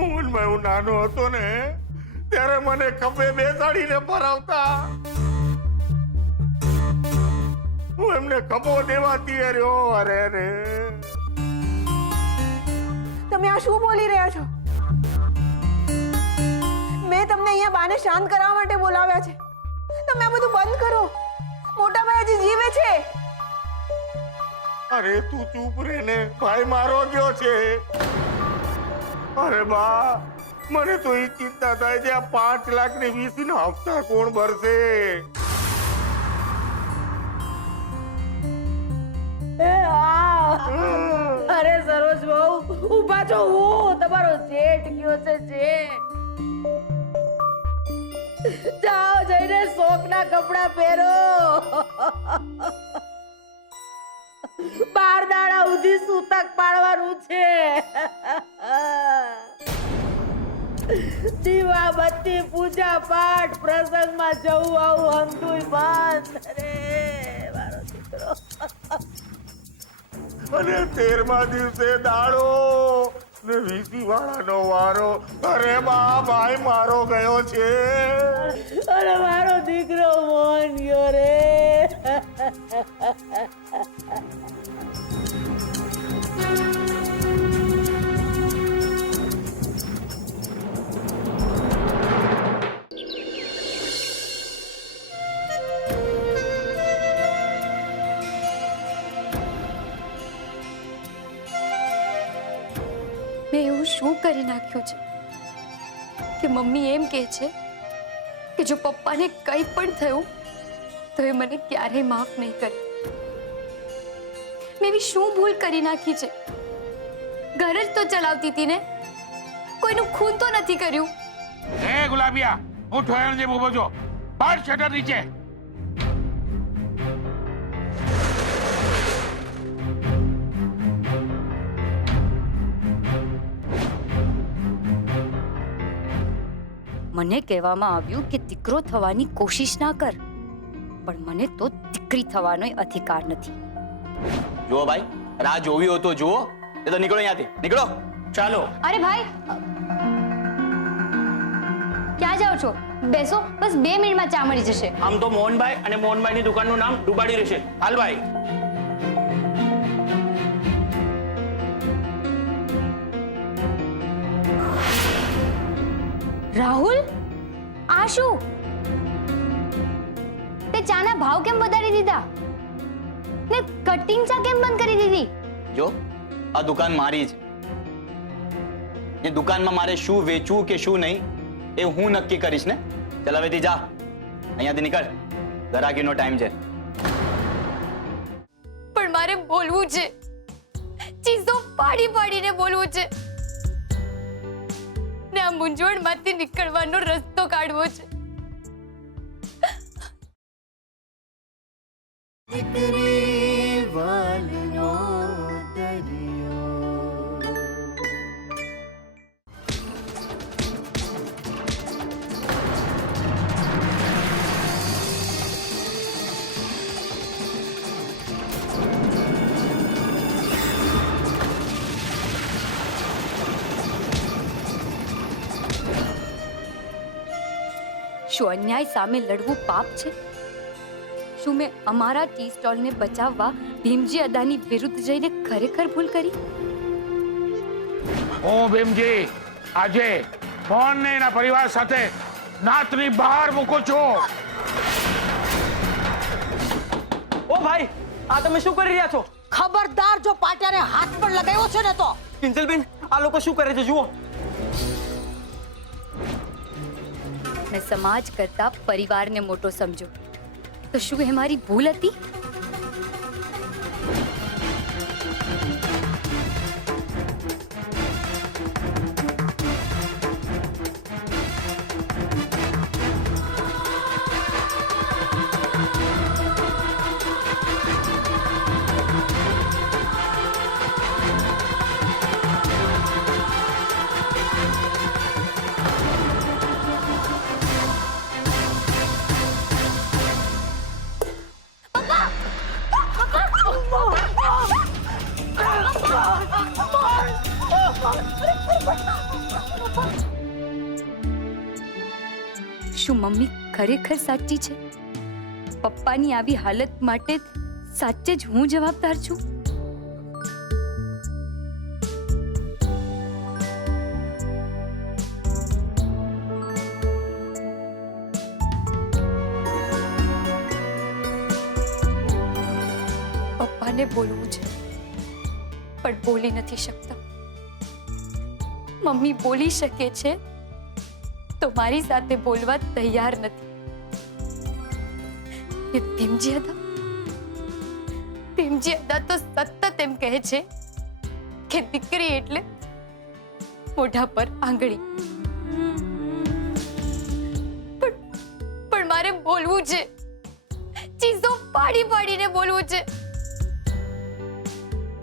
મોહનભાઈ હું નાનો હતો ને ત્યારે મને ખભે બેસાડીને ફરાવતા. હું એમને ખભો દેવા તૈયાર. અરે રે, તમે આ શું બોલી રહ્યા છો? મેં તમને અહીંયા બાને શાંત કરવા માટે બોલાવ્યા છે. તમે આ બધું બંધ કરો. મોટા ભાઈ હજી જીવે છે. અરે તું ચૂપ રે ને, ભાઈ મારો ગયો છે. અરે બા, મને તો એ ચિંતા થાય છે, આ 5 લાખની વીસીના હપ્તા કોણ ભરશે? અરે સરોજ બહુ ઊભા છો. હું તમારો જેઠ ગયો છે, જેઠ. જાઓ, જઈને શોખના કપડા પહેરો. 12 દાડા સુધી સૂતક પાડવાનું છે. દીવા બત્તી પૂજા પાઠ પ્રસંગમાં જવું આવું હમતું બંધ. અરે મારો દીકરો. અને 13મા દિવસે દાડો ને વીસી વાળાનો વારો. અરે બા, ભાઈ મારો ગયો છે. અરે મારો દીકરો મોહન ગયો રે. મેં એવું શું કરી નાખ્યું છે કે મમ્મી એમ કહે છે કે જો પપ્પાને કંઈ પણ થયું તો એ મને ક્યારેય માફ નહીં કરે. મેં એવી શું ભૂલ કરી નાખી છે? ઘર જ તો ચલાવતી હતી ને, કોઈનું ખૂન તો નથી કર્યું. એ ગુલાબિયા, હું ઠોયણ જે ઉભો છો, બાર શટર નીચે. મને કહેવામાં આવ્યું કે દીકરો થવાની કોશિશ ના કર, પણ મને તો દીકરી થવાનો અધિકાર નથી. જુઓ ભાઈ, રાહ જોવી હોય તો જુઓ, એ તો નીકળો અહીંયાથી, નીકળો. ચાલો. અરે ભાઈ, ક્યાં જાઓ છો? બેસો, બસ 2 મિનિટમાં ચા મળી જશે. આમ તો મોહનભાઈ અને મોહનભાઈની દુકાનનું નામ ડુબાડી રહેશે. હાલ ભાઈ. રાહુલ, આ શું? તે ચાના ભાવ કેમ વધારી દીધા ને કટિંગ ચા કેમ બંધ કરી દીધી? જો, આ દુકાન મારી છે. એ દુકાનમાં મારે શું વેચવું કે શું નહીં એ હું નક્કી કરીશ ને. ચાલ હવેથી જા, અહીંયાથી નીકળ, ગરાકીનો ટાઈમ છે. પણ મારે બોલવું છે, ચીસો પાડી પાડીને બોલવું છે ને આ મૂંઝવણમાંથી નીકળવાનો રસ્તો કાઢવો છે. શું અન્યાય સામે લડવું પાપ છે? શું મેં અમારા ટી સ્ટોલને બચાવવા ભીમજી અદાની વિરુદ્ધ જઈને ખરેખર ભૂલ કરી? હું ભીમજી આજે મોહનને એના પરિવાર સાથે નાતની બહાર મૂકું છું. ઓ ભાઈ, આ તમે શું કરી રહ્યા છો? ખબરદાર, જો પાટિયાને હાથ પર લગાવ્યો છે ને તો. કિંજલબેન, આ લોકો શું કરે છે જુઓ. મેં સમાજ કરતા પરિવારને મોટો સમજો તો શું એ મારી ભૂલ હતી? શું મમ્મી ખરેખર સાચી છે? પપ્પાની આવી હાલત માટે સાચે જ હું જવાબદાર છું? પપ્પાને બોલવું છે પણ બોલી નથી શકતા. મમ્મી બોલી શકે છે તો મારી સાથે બોલવા તૈયાર નથી. ભીમજી અદા તો સતત એમ કહે છે કે દીકરી એટલે મોઢા પર આંગળી. પણ મારે બોલવું છે, ચીસો પાડી પાડીને બોલવું છે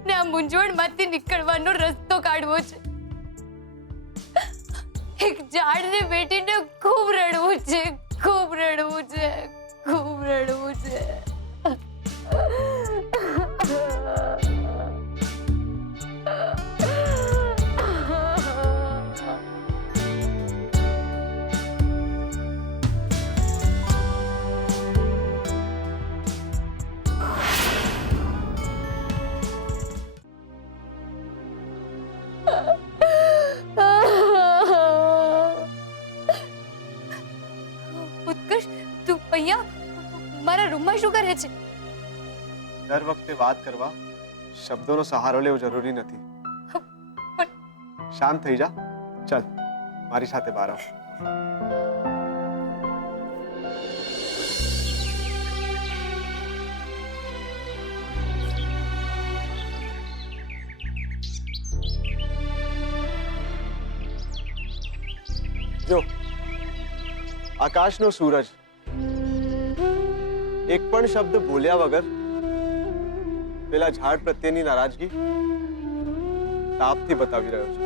ને આ મૂંઝવણમાંથી નીકળવાનો રસ્તો કાઢવો છે. એક ઝાડને બેટીને ખૂબ રડવું છે, ખૂબ રડવું છે, ખૂબ રડવું છે. અહીંયા મારા રૂમમાં શું કરે છે? દર વખતે વાત કરવા શબ્દોનો સહારો લેવો જરૂરી નથી. શાંત થઈ જા. ચાલ મારી સાથે બહાર આવ. જો આકાશનો સૂરજ એક પણ શબ્દ બોલ્યા વગર પેલા ઝાડ પ્રત્યેની નારાજગી તાપથી બતાવી રહ્યો છે.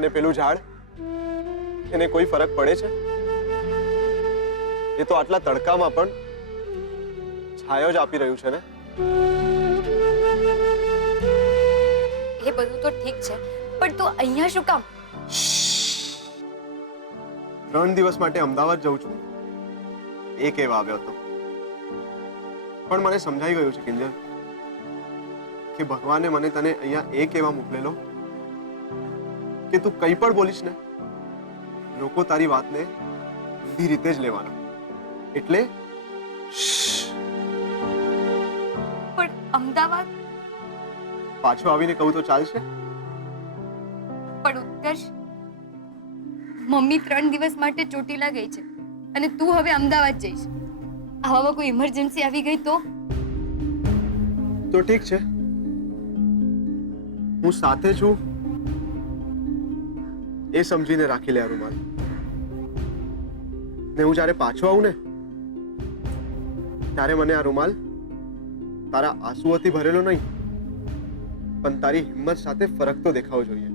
અને પેલું ઝાડ, એને કોઈ ફરક પડે છે? એ તો આટલા તડકામાં પણ છાયો જ આપી રહ્યું છે ને. એ બધું તો ઠીક છે, પણ તું અહીંયા શું કામ? 3 દિવસ માટે અમદાવાદ જઉં છું એ કહેવા આવ્યો હતો. પણ મને સમજાઈ ગયું છે કિંજલ કે ભગવાને મને તને અહીંયા એ કહેવા મોકલેલો કે તું કંઈ પણ બોલીશ ને લોકો તારી વાતને ઊંધી રીતે જ લેવાના. એટલે પણ અમદાવાદ પાછો આવીને કહું તો ચાલશે? પણ ઉત્કર્ષ, મમ્મી 3 દિવસ માટે ચોટીલા ગઈ છે અને તું હવે અમદાવાદ જઈશ. આવામાં કોઈ ઇમરજન્સી આવી ગઈ તો ઠીક છે, હું સાથે છું એ સમજીને રાખી લે રૂમાલ. ને હું જ્યારે પાછો આવું ને ત્યારે મને આ રૂમાલ તારા આંસુઓથી ભરેલો નહીં પણ તારી હિંમત સાથે ફરકતો દેખાવો જોઈએ.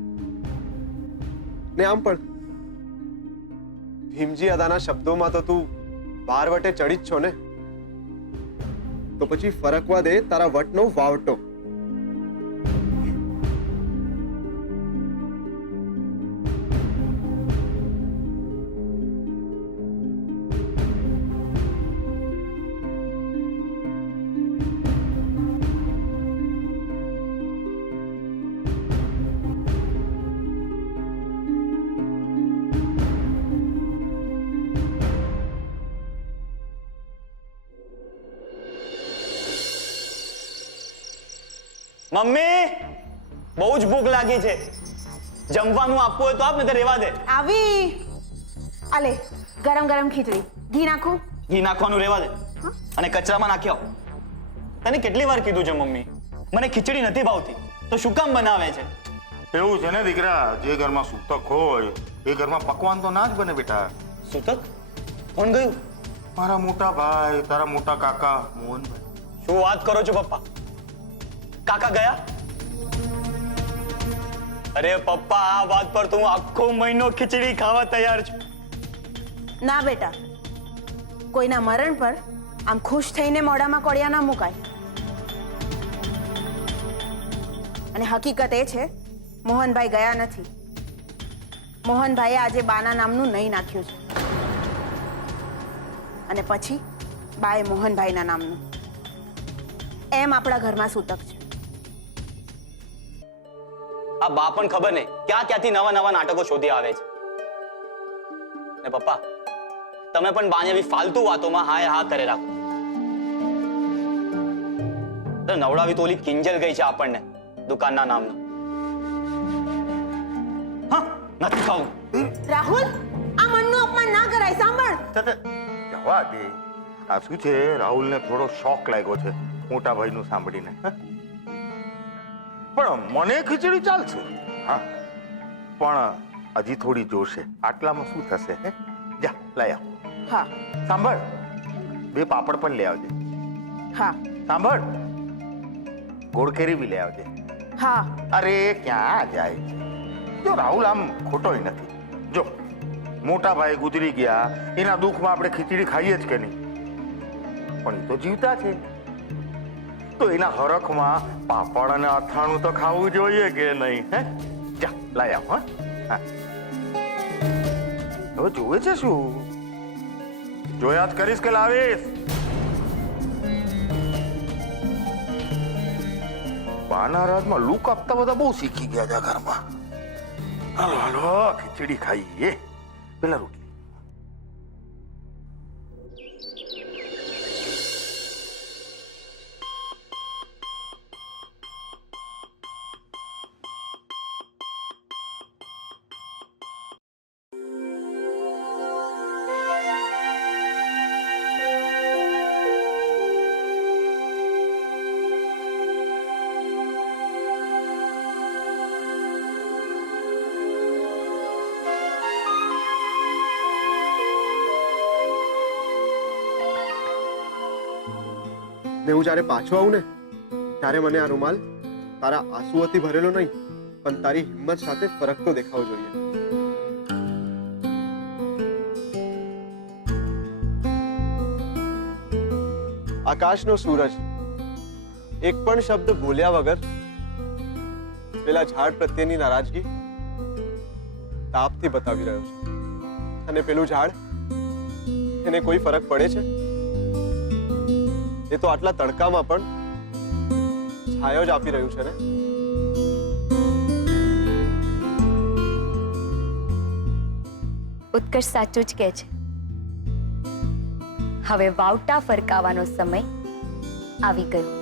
ને આમ પણ ભીમજી અદાના શબ્દોમાં તો તું બારવટે ચડી જ છો ને, તો પછી ફરકવા દે તારા વટનો વાવટો. મમ્મી, બહુ જ ભૂખ લાગી છે. જમવાનું આપવું હોય તો આપ, નહીં તો રહેવા દે. આવી આલે ગરમ ગરમ ખીચડી. ઘી નાખું? ઘી નાખવાનું રહેવા દે અને કચરામાં નાખી આવ. તને કેટલી વાર કીધું છે મમ્મી, મને ખીચડી નથી ભાવતી, તો શું કામ બનાવે છે? એવું છે ને દીકરા, જે ઘરમાં સૂતક હોય એ ઘરમાં પકવાન તો ના જ બને બેટા. સૂતક? કોણ ગયું? મારા મોટા ભાઈ, તારા મોટા કાકા મોહનભાઈ. શું વાત કરો છો પપ્પા? કાકા ગયા? અરે પપ્પા, આ વાત પર તો હું આખો મહિનો ખીચડી ખાવા તૈયાર છું. ના બેટા, કોઈના મરણ પર આમ ખુશ થઈને મોઢામાં કોળિયા ના મુકાય. અને હકીકત એ છે મોહનભાઈ ગયા નથી. મોહનભાઈએ આજે બાના નામનું નહીં નાખ્યું છે અને પછી બાએ મોહનભાઈના નામનું. એમ આપણા ઘરમાં સૂતક છે. આ બા પણ ખબર નહીં ક્યાંથી નવા નવા નાટકો શોધી આવે છે. ને પપ્પા, તમે પણ બાને એવી ફાલતુ વાતોમાં હા હા કરે રાખો. નવડાવી તો ઓલી કિંજલ ગઈ છે આપણને દુકાનના નામનું. હા, નથી ખાવું. રાહુલ, આ મનનું અપમાન ના કરાય. સાંભળ, જવા દે. આ શું છે, રાહુલને થોડો શોખ લાગ્યો છે મોટા ભાઈનું સાંભળીને. પણ મને ખીચડી ચાલશે. હા, પણ હજી થોડી જોશે. આટલામાં શું થશે? જા લઈ આવ. હા સાંભળ, 2 પાપડ પણ લઈ આવજે. હા સાંભળ, ગોળ કેરી બી લઈ આવજે. હા. અરે ક્યાં જાય છે? જો રાહુલ આમ ખોટોય નથી. જો મોટા ભાઈ ગુજરી ગયા, એના દુઃખમાં આપણે ખીચડી ખાઈએ જ કે નહીં? પણ એ તો જીવતા છે, તો એના હરખમાં પાપડ અને અથાણું તો ખાવું જોઈએ કે નહીં? હે, જા લાય આવ. હા, હવે જોવે છે શું? જોયા જ કરીશ કે લાવીશ? બાના રાજમાં લુક આપતા બધા બહુ શીખી ગયા છે ઘરમાં. હાલો હાલો, ખીચડી ખાઈએ. પેલા રોટલી. ને હું જ્યારે પાછો આવું ને ત્યારે મને આ રૂમાલ તારા આંસુઓથી ભરેલો નહીં પણ તારી હિંમત સાથે ફરકતો દેખાવો જોઈએ. આકાશનો સૂરજ એક પણ શબ્દ બોલ્યા વગર પેલા ઝાડ પ્રત્યેની નારાજગી તાપથી બતાવી રહ્યો છે, અને પેલું ઝાડ, એને કોઈ ફરક પડે છે? એ તો આટલા તડકામાં પણ છાયો જ આપી રહ્યું છે ને. ઉત્કર્ષ સાચું જ કહે છે. હવે વાવટા ફરકાવાનો સમય આવી ગયો.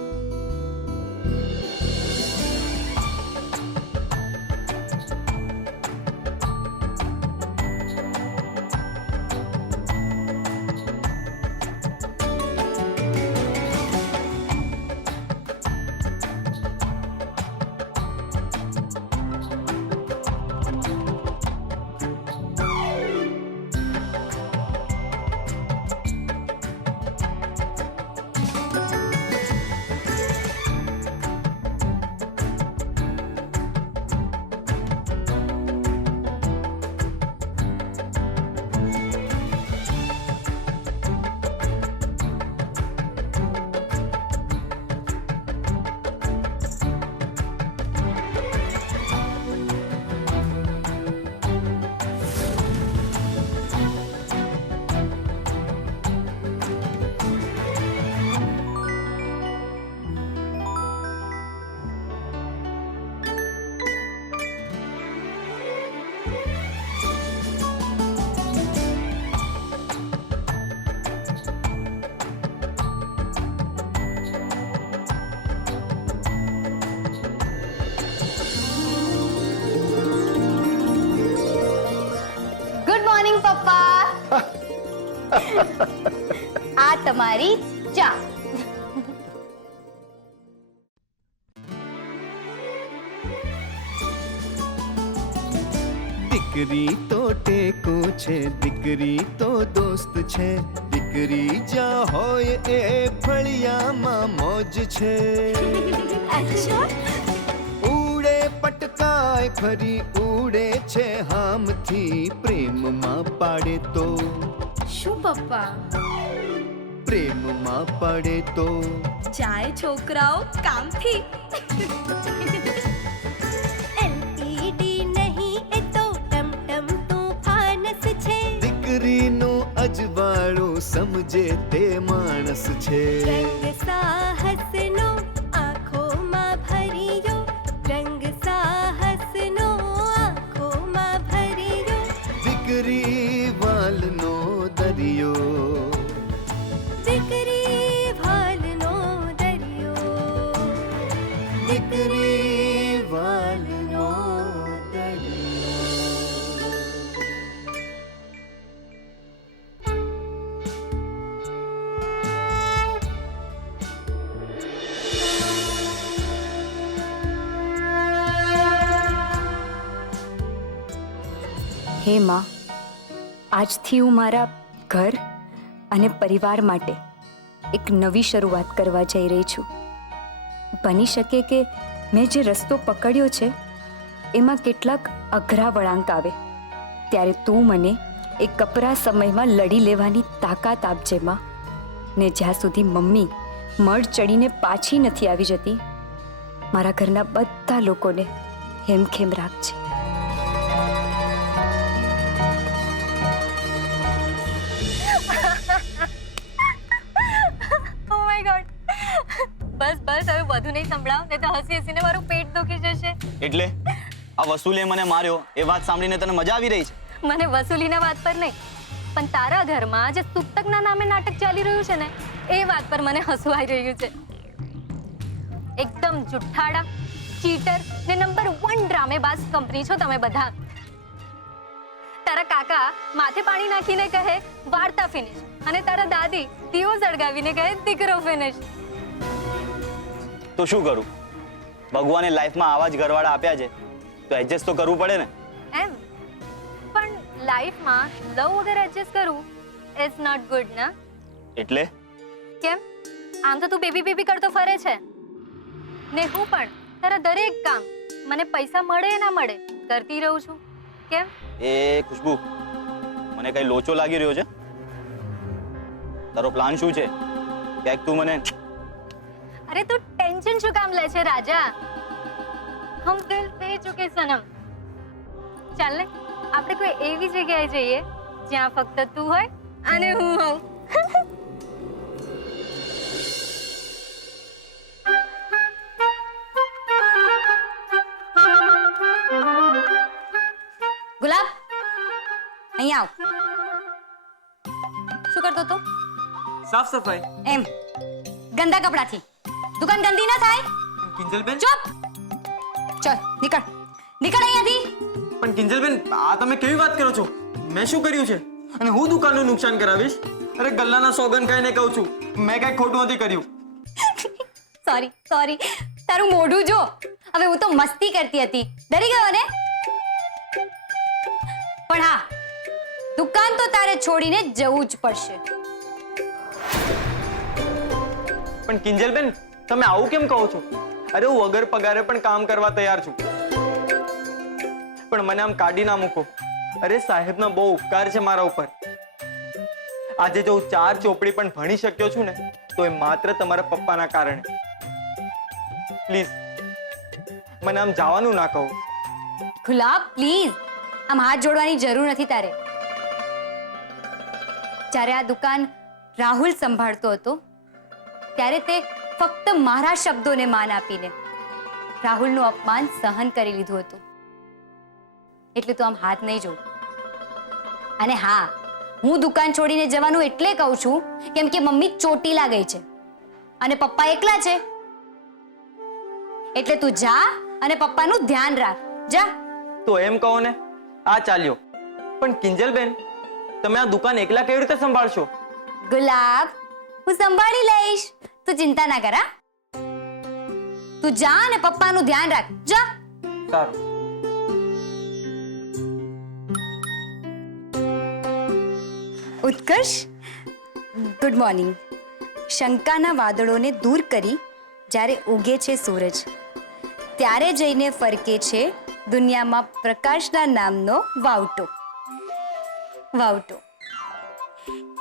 પપ્પા, આ તમારી ચા. દીકરી તો ટેકો છે, દીકરી તો દોસ્ત છે, દીકરી જ્યાં હોય એ ફળિયામાં મોજ છે. ઉડે પટકાય ફરી ઉડે છે હામથી, પ્રેમમાં પાડે તો શું પપ્પા? પ્રેમમાં પડે તો જાય છોકરાઓ કામથી. દીકરીનું અજવાળું સમજે તે માણસ છે. સાહસનો આંખોમાં ભર્યો, રંગ સાહસનો આંખોમાં ભર્યો. દીકરી વાલનો દરિયો, દીકરી વાલનો દરિયો, દીકરી વાલનો દરિયો. હે માં, આજથી હું મારા ઘર અને પરિવાર માટે એક નવી શરૂઆત કરવા જઈ રહી છું. બની શકે કે મેં જે રસ્તો પકડ્યો છે એમાં કેટલાક અઘરા વળાંક આવે, ત્યારે તું મને એ કપરા સમયમાં લડી લેવાની તાકાત આપજે માં. ને જ્યાં સુધી મમ્મી મળ ચડીને પાછી નથી આવી જતી, મારા ઘરના બધા લોકોને હેમખેમ રાખજે. બસ બસ, હવે વધુ નહીં સંભળાવ, નહીં તો હસી હસીને મારું પેટ દુખી જશે. એટલે આ વસૂલીએ મને માર્યો એ વાત સાંભળીને તને મજા આવી રહી છે? મને વસૂલીના વાત પર નહીં, પણ તારા ઘરમાં જે સૂતકના નામે નાટક ચાલી રહ્યું છે ને એ વાત પર મને હસવું આવી રહ્યું છે. એકદમ જુઠ્ઠાડા, ચીટર ને નંબર 1 ડ્રામેબાજ કંપની છો તમે બધા. તારા કાકા માથે પાણી નાખીને કહે વાર્તા ફિનિશ, અને તારા દાદી દીવો સળગાવીને કહે દીકરો ફિનિશ. તો શું કરું? ભગવાને લાઈફમાં આવા જ ઘરવાળા આપ્યા છે, તો એડજસ્ટ તો કરવું પડે ને. એમ પણ લાઈફમાં લવ વગર એડજસ્ટ કરવું ઇઝ નોટ ગુડ ના. એટલે કેમ? આમ તો તું બેબી બેબી કરતો ફરે છે ને હું પણ તારા દરેક કામ મને પૈસા મળે ના મળે કરતી રહું છું. કેમ? એ ખુશ્બુ, મને કઈ લોચો લાગી રહ્યો છે? તારો પ્લાન શું છે? ક્યાંક તું મને... અરે તું ટેન્શન શું કામ લે છે રાજા? હમ દિલ દે ચુકે સનમ. ચાલ ને આપણે કોઈ એવી જગ્યાએ જઈએ જ્યાં ફક્ત તું હોય અને હું હોઉં. ગુલાબ, અહીંયા આવ. શું કરતો તો? સાફ સફાઈ. એમ ગંદા કપડાથી દુકાન ગંદી ના થાય. કિંજલબેન, ચૂપ. ચલ નીકળ નીકળ અહીંયાથી. પણ કિંજલબેન, આ તમે કેવી વાત કરો છો? મેં શું કર્યું છે? અને હું દુકાનનું નુકસાન કરાવીશ? અરે ગલ્લાના સોગન ખાઈને કહું છું, મેં કઈ ખોટું નથી કર્યું. Sorry sorry. તારું મોઢું જો. હવે હું તો મસ્તી કરતી હતી, ડરી ગયો ને? પણ હા, દુકાન તો તારે છોડીને જવું જ પડશે. પણ કિંજલબેન, તમે આવું કેમ કહો છો? અરે હું વગર પગારે પણ કામ કરવા તૈયાર છું, પણ મને આમ કાઢી ના મૂકો. અરે સાહેબનો બહુ ઉપકાર છે મારા ઉપર. આજે જો હું 4 ચોપડી પણ ભણી શક્યો છું ને, તો એ માત્ર તમારા પપ્પાના કારણે. પ્લીઝ મને આમ જવાનું ના કહો. ગુલાબ પ્લીઝ, આમ હાથ જોડવાની જરૂર નથી તારે. જ્યારે આ દુકાન રાહુલ સંભાળતો હતો ત્યારે તે ફક્ત મારા શબ્દોને માન આપીને રાહુલનું અપમાન સહન કરી લીધું હતું. એટલે તો આમ હાથ નહીં જોડ. અને હા, હું દુકાન છોડીને જવાનું એટલે કહું છું કેમ કે મમ્મી ચોટીલા ગઈ છે અને પપ્પા એકલા છે. એટલે તું જા અને પપ્પાનું ધ્યાન રાખ. જા. તો એમ કહો ને, આ ચાલ્યો. પણ કિંજલબેન, તમે આ દુકાન એકલા કેવી રીતે સંભાળશો? ગુલાબ, હું સંભાળી લઈશ, તું ચિંતા ના કર. તું જા અને પપ્પાનું ધ્યાન રાખ. જા. સારું. ઉત્કર્ષ, ગુડ મોર્નિંગ. શંકાના વાદળોને દૂર કરી જ્યારે ઉગે છે સૂરજ, ત્યારે જઈને ફરકે છે દુનિયામાં પ્રકાશના નામનો વાવટો. વાવટો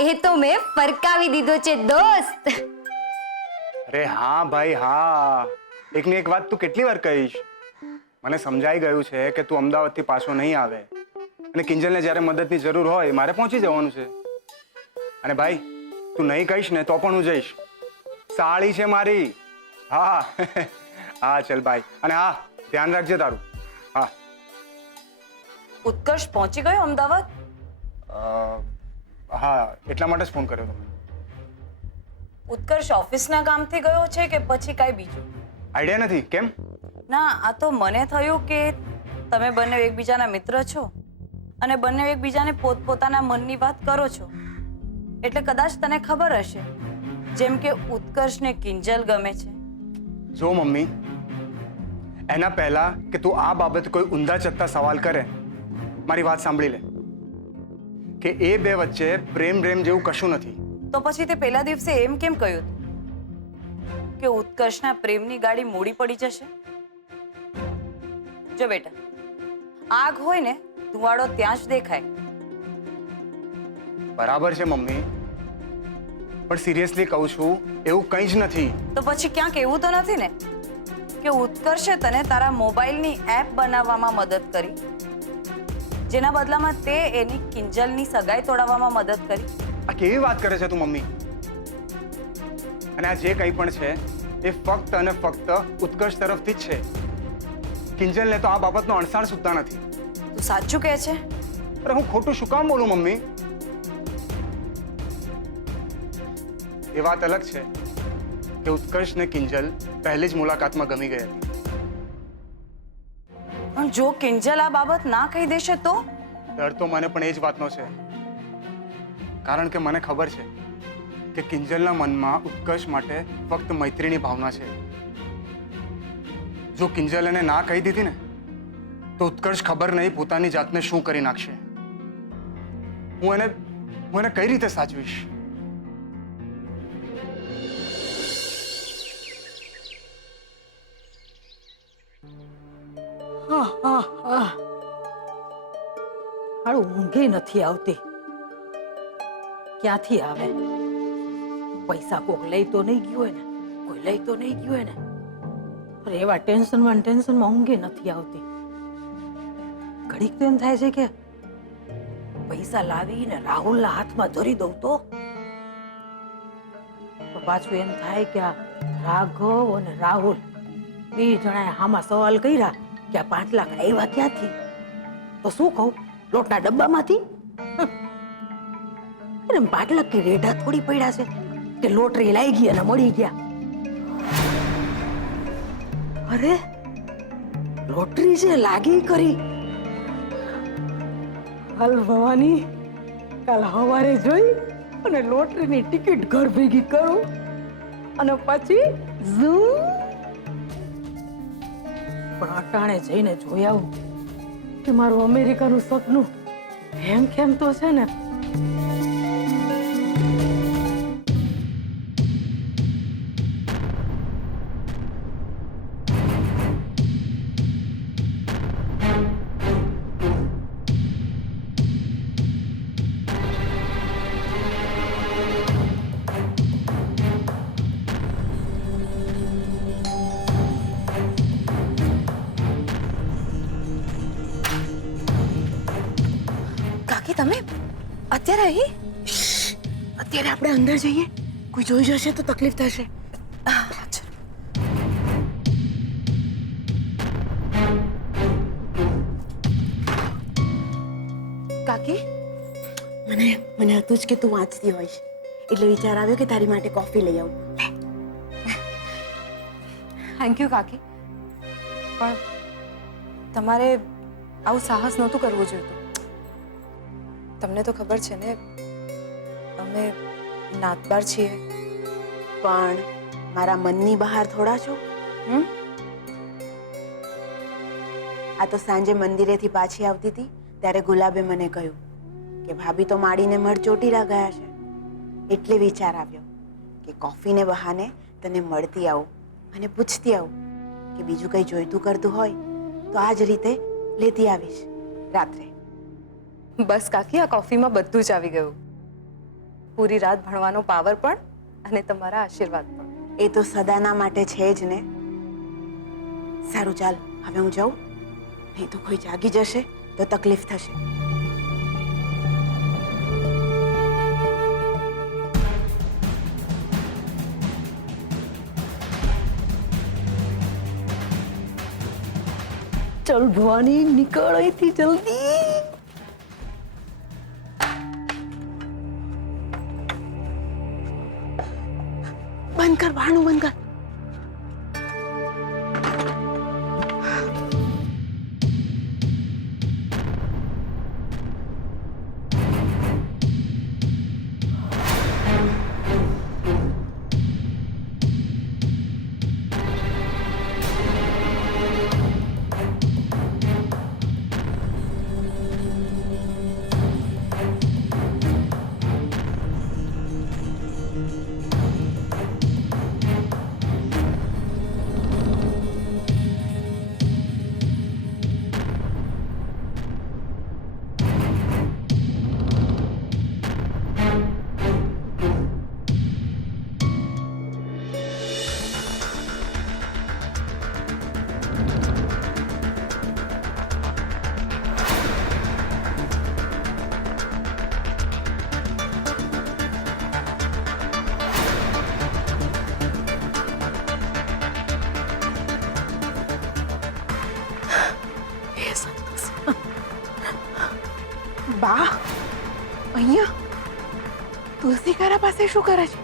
એ તો મેં ફરકાવી દીધો છે દોસ્ત. અરે હા ભાઈ હા, એકની એક વાત તું કેટલી વાર કહીશ? મને સમજાઈ ગયું છે કે તું અમદાવાદથી પાછો નહીં આવે, અને કિંજલને જ્યારે મદદની જરૂર હોય મારે પહોંચી જવાનું છે. અને ભાઈ, તું નહીં કહીશ ને તો પણ હું જઈશ. સાળી છે મારી. હા હા ચલ ભાઈ. અને હા, ધ્યાન રાખજે તારું. હા. ઉત્કર્ષ પહોંચી ગયો અમદાવાદ? હા, એટલા માટે જ ફોન કર્યો તમે. ઉત્કર્ષ ઓફિસના કામથી ગયો છે કે પછી કાંઈ બીજું? આઈડિયા નથી. કેમ? ના, આ તો મને થયું કે તમે બંને એકબીજાના મિત્ર છો અને બંને એકબીજાને પોતપોતાના મનની વાત કરો છો, એટલે કદાચ તને ખબર હશે, જેમ કે ઉત્કર્ષને કિંજલ ગમે છે. જો મમ્મી, એના પહેલા કે તું આ બાબત કોઈ ઊંધા ચત્તા સવાલ કરે, મારી વાત સાંભળી લે કે એ બે વચ્ચે પ્રેમ જેવું કશું નથી. તો પછી તે પહેલા દિવસે એમ કેમ કહ્યું કે ઉત્કર્ષના પ્રેમની ગાડી મોડી પડી જશે? જો બેટા, આગ હોય ને ધુવાડો ત્યાં જ દેખાય. બરાબર છે મમ્મી, પણ સિરિયસલી કહું છું, એવું કંઈ જ નથી. તો પછી ક્યાંક એવું તો નથી ને કે ઉત્કર્ષે તને તારા મોબાઈલની એપ બનાવવામાં મદદ કરી, જેના બદલામાં તે એની કિંજલની સગાઈ તોડાવવામાં મદદ કરી? આ કેવી વાત કરે છે તું મમ્મી? અને આ જે કંઈ પણ છે એ ફક્ત અને ફક્ત ઉત્કર્ષ તરફથી જ છે. કિંજલને તો આ બાબતનો અણસાણ સુદ્ધા નથી. તું સાચું કહે છે? અરે હું ખોટું શું કામ બોલું મમ્મી? એ વાત અલગ છે કે ઉત્કર્ષને કિંજલ પહેલી જ મુલાકાતમાં ગમી ગઈ હતી. પણ જો કિંજલ આ બાબત ના કહી દેશે તો? ડર તો મને પણ એ જ વાતનો છે, કારણ કે મને ખબર છે કે કિંજલના મનમાં ઉત્કર્ષ માટે ફક્ત મૈત્રીની ભાવના છે. જો કિંજલ એને ના કહી દીધી ને તો ઉત્કર્ષ ખબર નહીં પોતાની જાતને શું કરી નાખશે. હું એને કઈ રીતે સાચવીશ? હારું ઊંઘે નથી આવતી. ક્યાંથી આવે? પૈસા કોક લઈ તો નહીં ગયું હોય ને, કોઈ લઈ તો નહીં ગયું હોય ને. અરે એવા ટેન્શનમાં ઊંઘે નથી આવતી. ઘડીક તો એમ થાય છે કે પૈસા લાવીને રાહુલના હાથમાં ધરી દઉં તો પાછું એમ થાય કે આ રાઘવ અને રાહુલ બે જણાએ હામાં સવાલ કર્યા કે આ 5 લાખ આવ્યા ક્યાંથી? તો શું કહું? લોટના ડબ્બામાંથી? અરે 5 લાખ કે રેઢા થોડી પડ્યા છે કે લોટરી લાગી અને મળી ગયા. અરે લોટરી છે લાગી કરી. હાલ ભવાની, કાલ સવારે જોઈ અને લોટરીની ટિકિટ ઘર ભેગી કરું અને પછી ઝૂમ. પણ અટાણે જઈને જોઈ આવું કે મારું અમેરિકાનું સપનું કેમ તો છે ને. કાકી તમે અત્યારે અહીં? અત્યારે આપણે અંદર જઈએ, કોઈ જોઈ જશે તો તકલીફ થશે. કાકી મને હતું જ કે તું વાંચતી હોઈશ, એટલે વિચાર આવ્યો કે તારી માટે કોફી લઈ આવું. થેન્ક યુ કાકી, પણ તમારે આવું સાહસ નહોતું કરવું જોઈતું. તમને તો ખબર છે ને અમે નાતબાર છીએ. પણ મારા મનની બહાર થોડા છો. આ તો સાંજે મંદિરેથી પાછી આવતી હતી ત્યારે ગુલાબે મને કહ્યું કે ભાભી તો માડીને મળ ચોટીલા ગયા છે. એટલે વિચાર આવ્યો કે કોફીને બહાને તને મળતી આવું અને પૂછતી આવું કે બીજું કંઈ જોઈતું કરતું હોય તો આ જ રીતે લેતી આવીશ રાત્રે. બસ કાકી, આ કોફીમાં બધું જ આવી ગયું. પૂરી રાત ભણવાનો પાવર પણ અને તમારા આશીર્વાદ પણ. એ તો સદાના માટે છે જ ને. સારું ચાલ, હવે હું જાઉં, નહીં તો કોઈ જાગી જશે તો તકલીફ થશે. ચલ ભવાની, નીકળ અહીંથી જલ્દી. બંધ કર, બહારનું બંધ કર. બા અહીંયા તુલસી કારા પાસે શું કરે છે?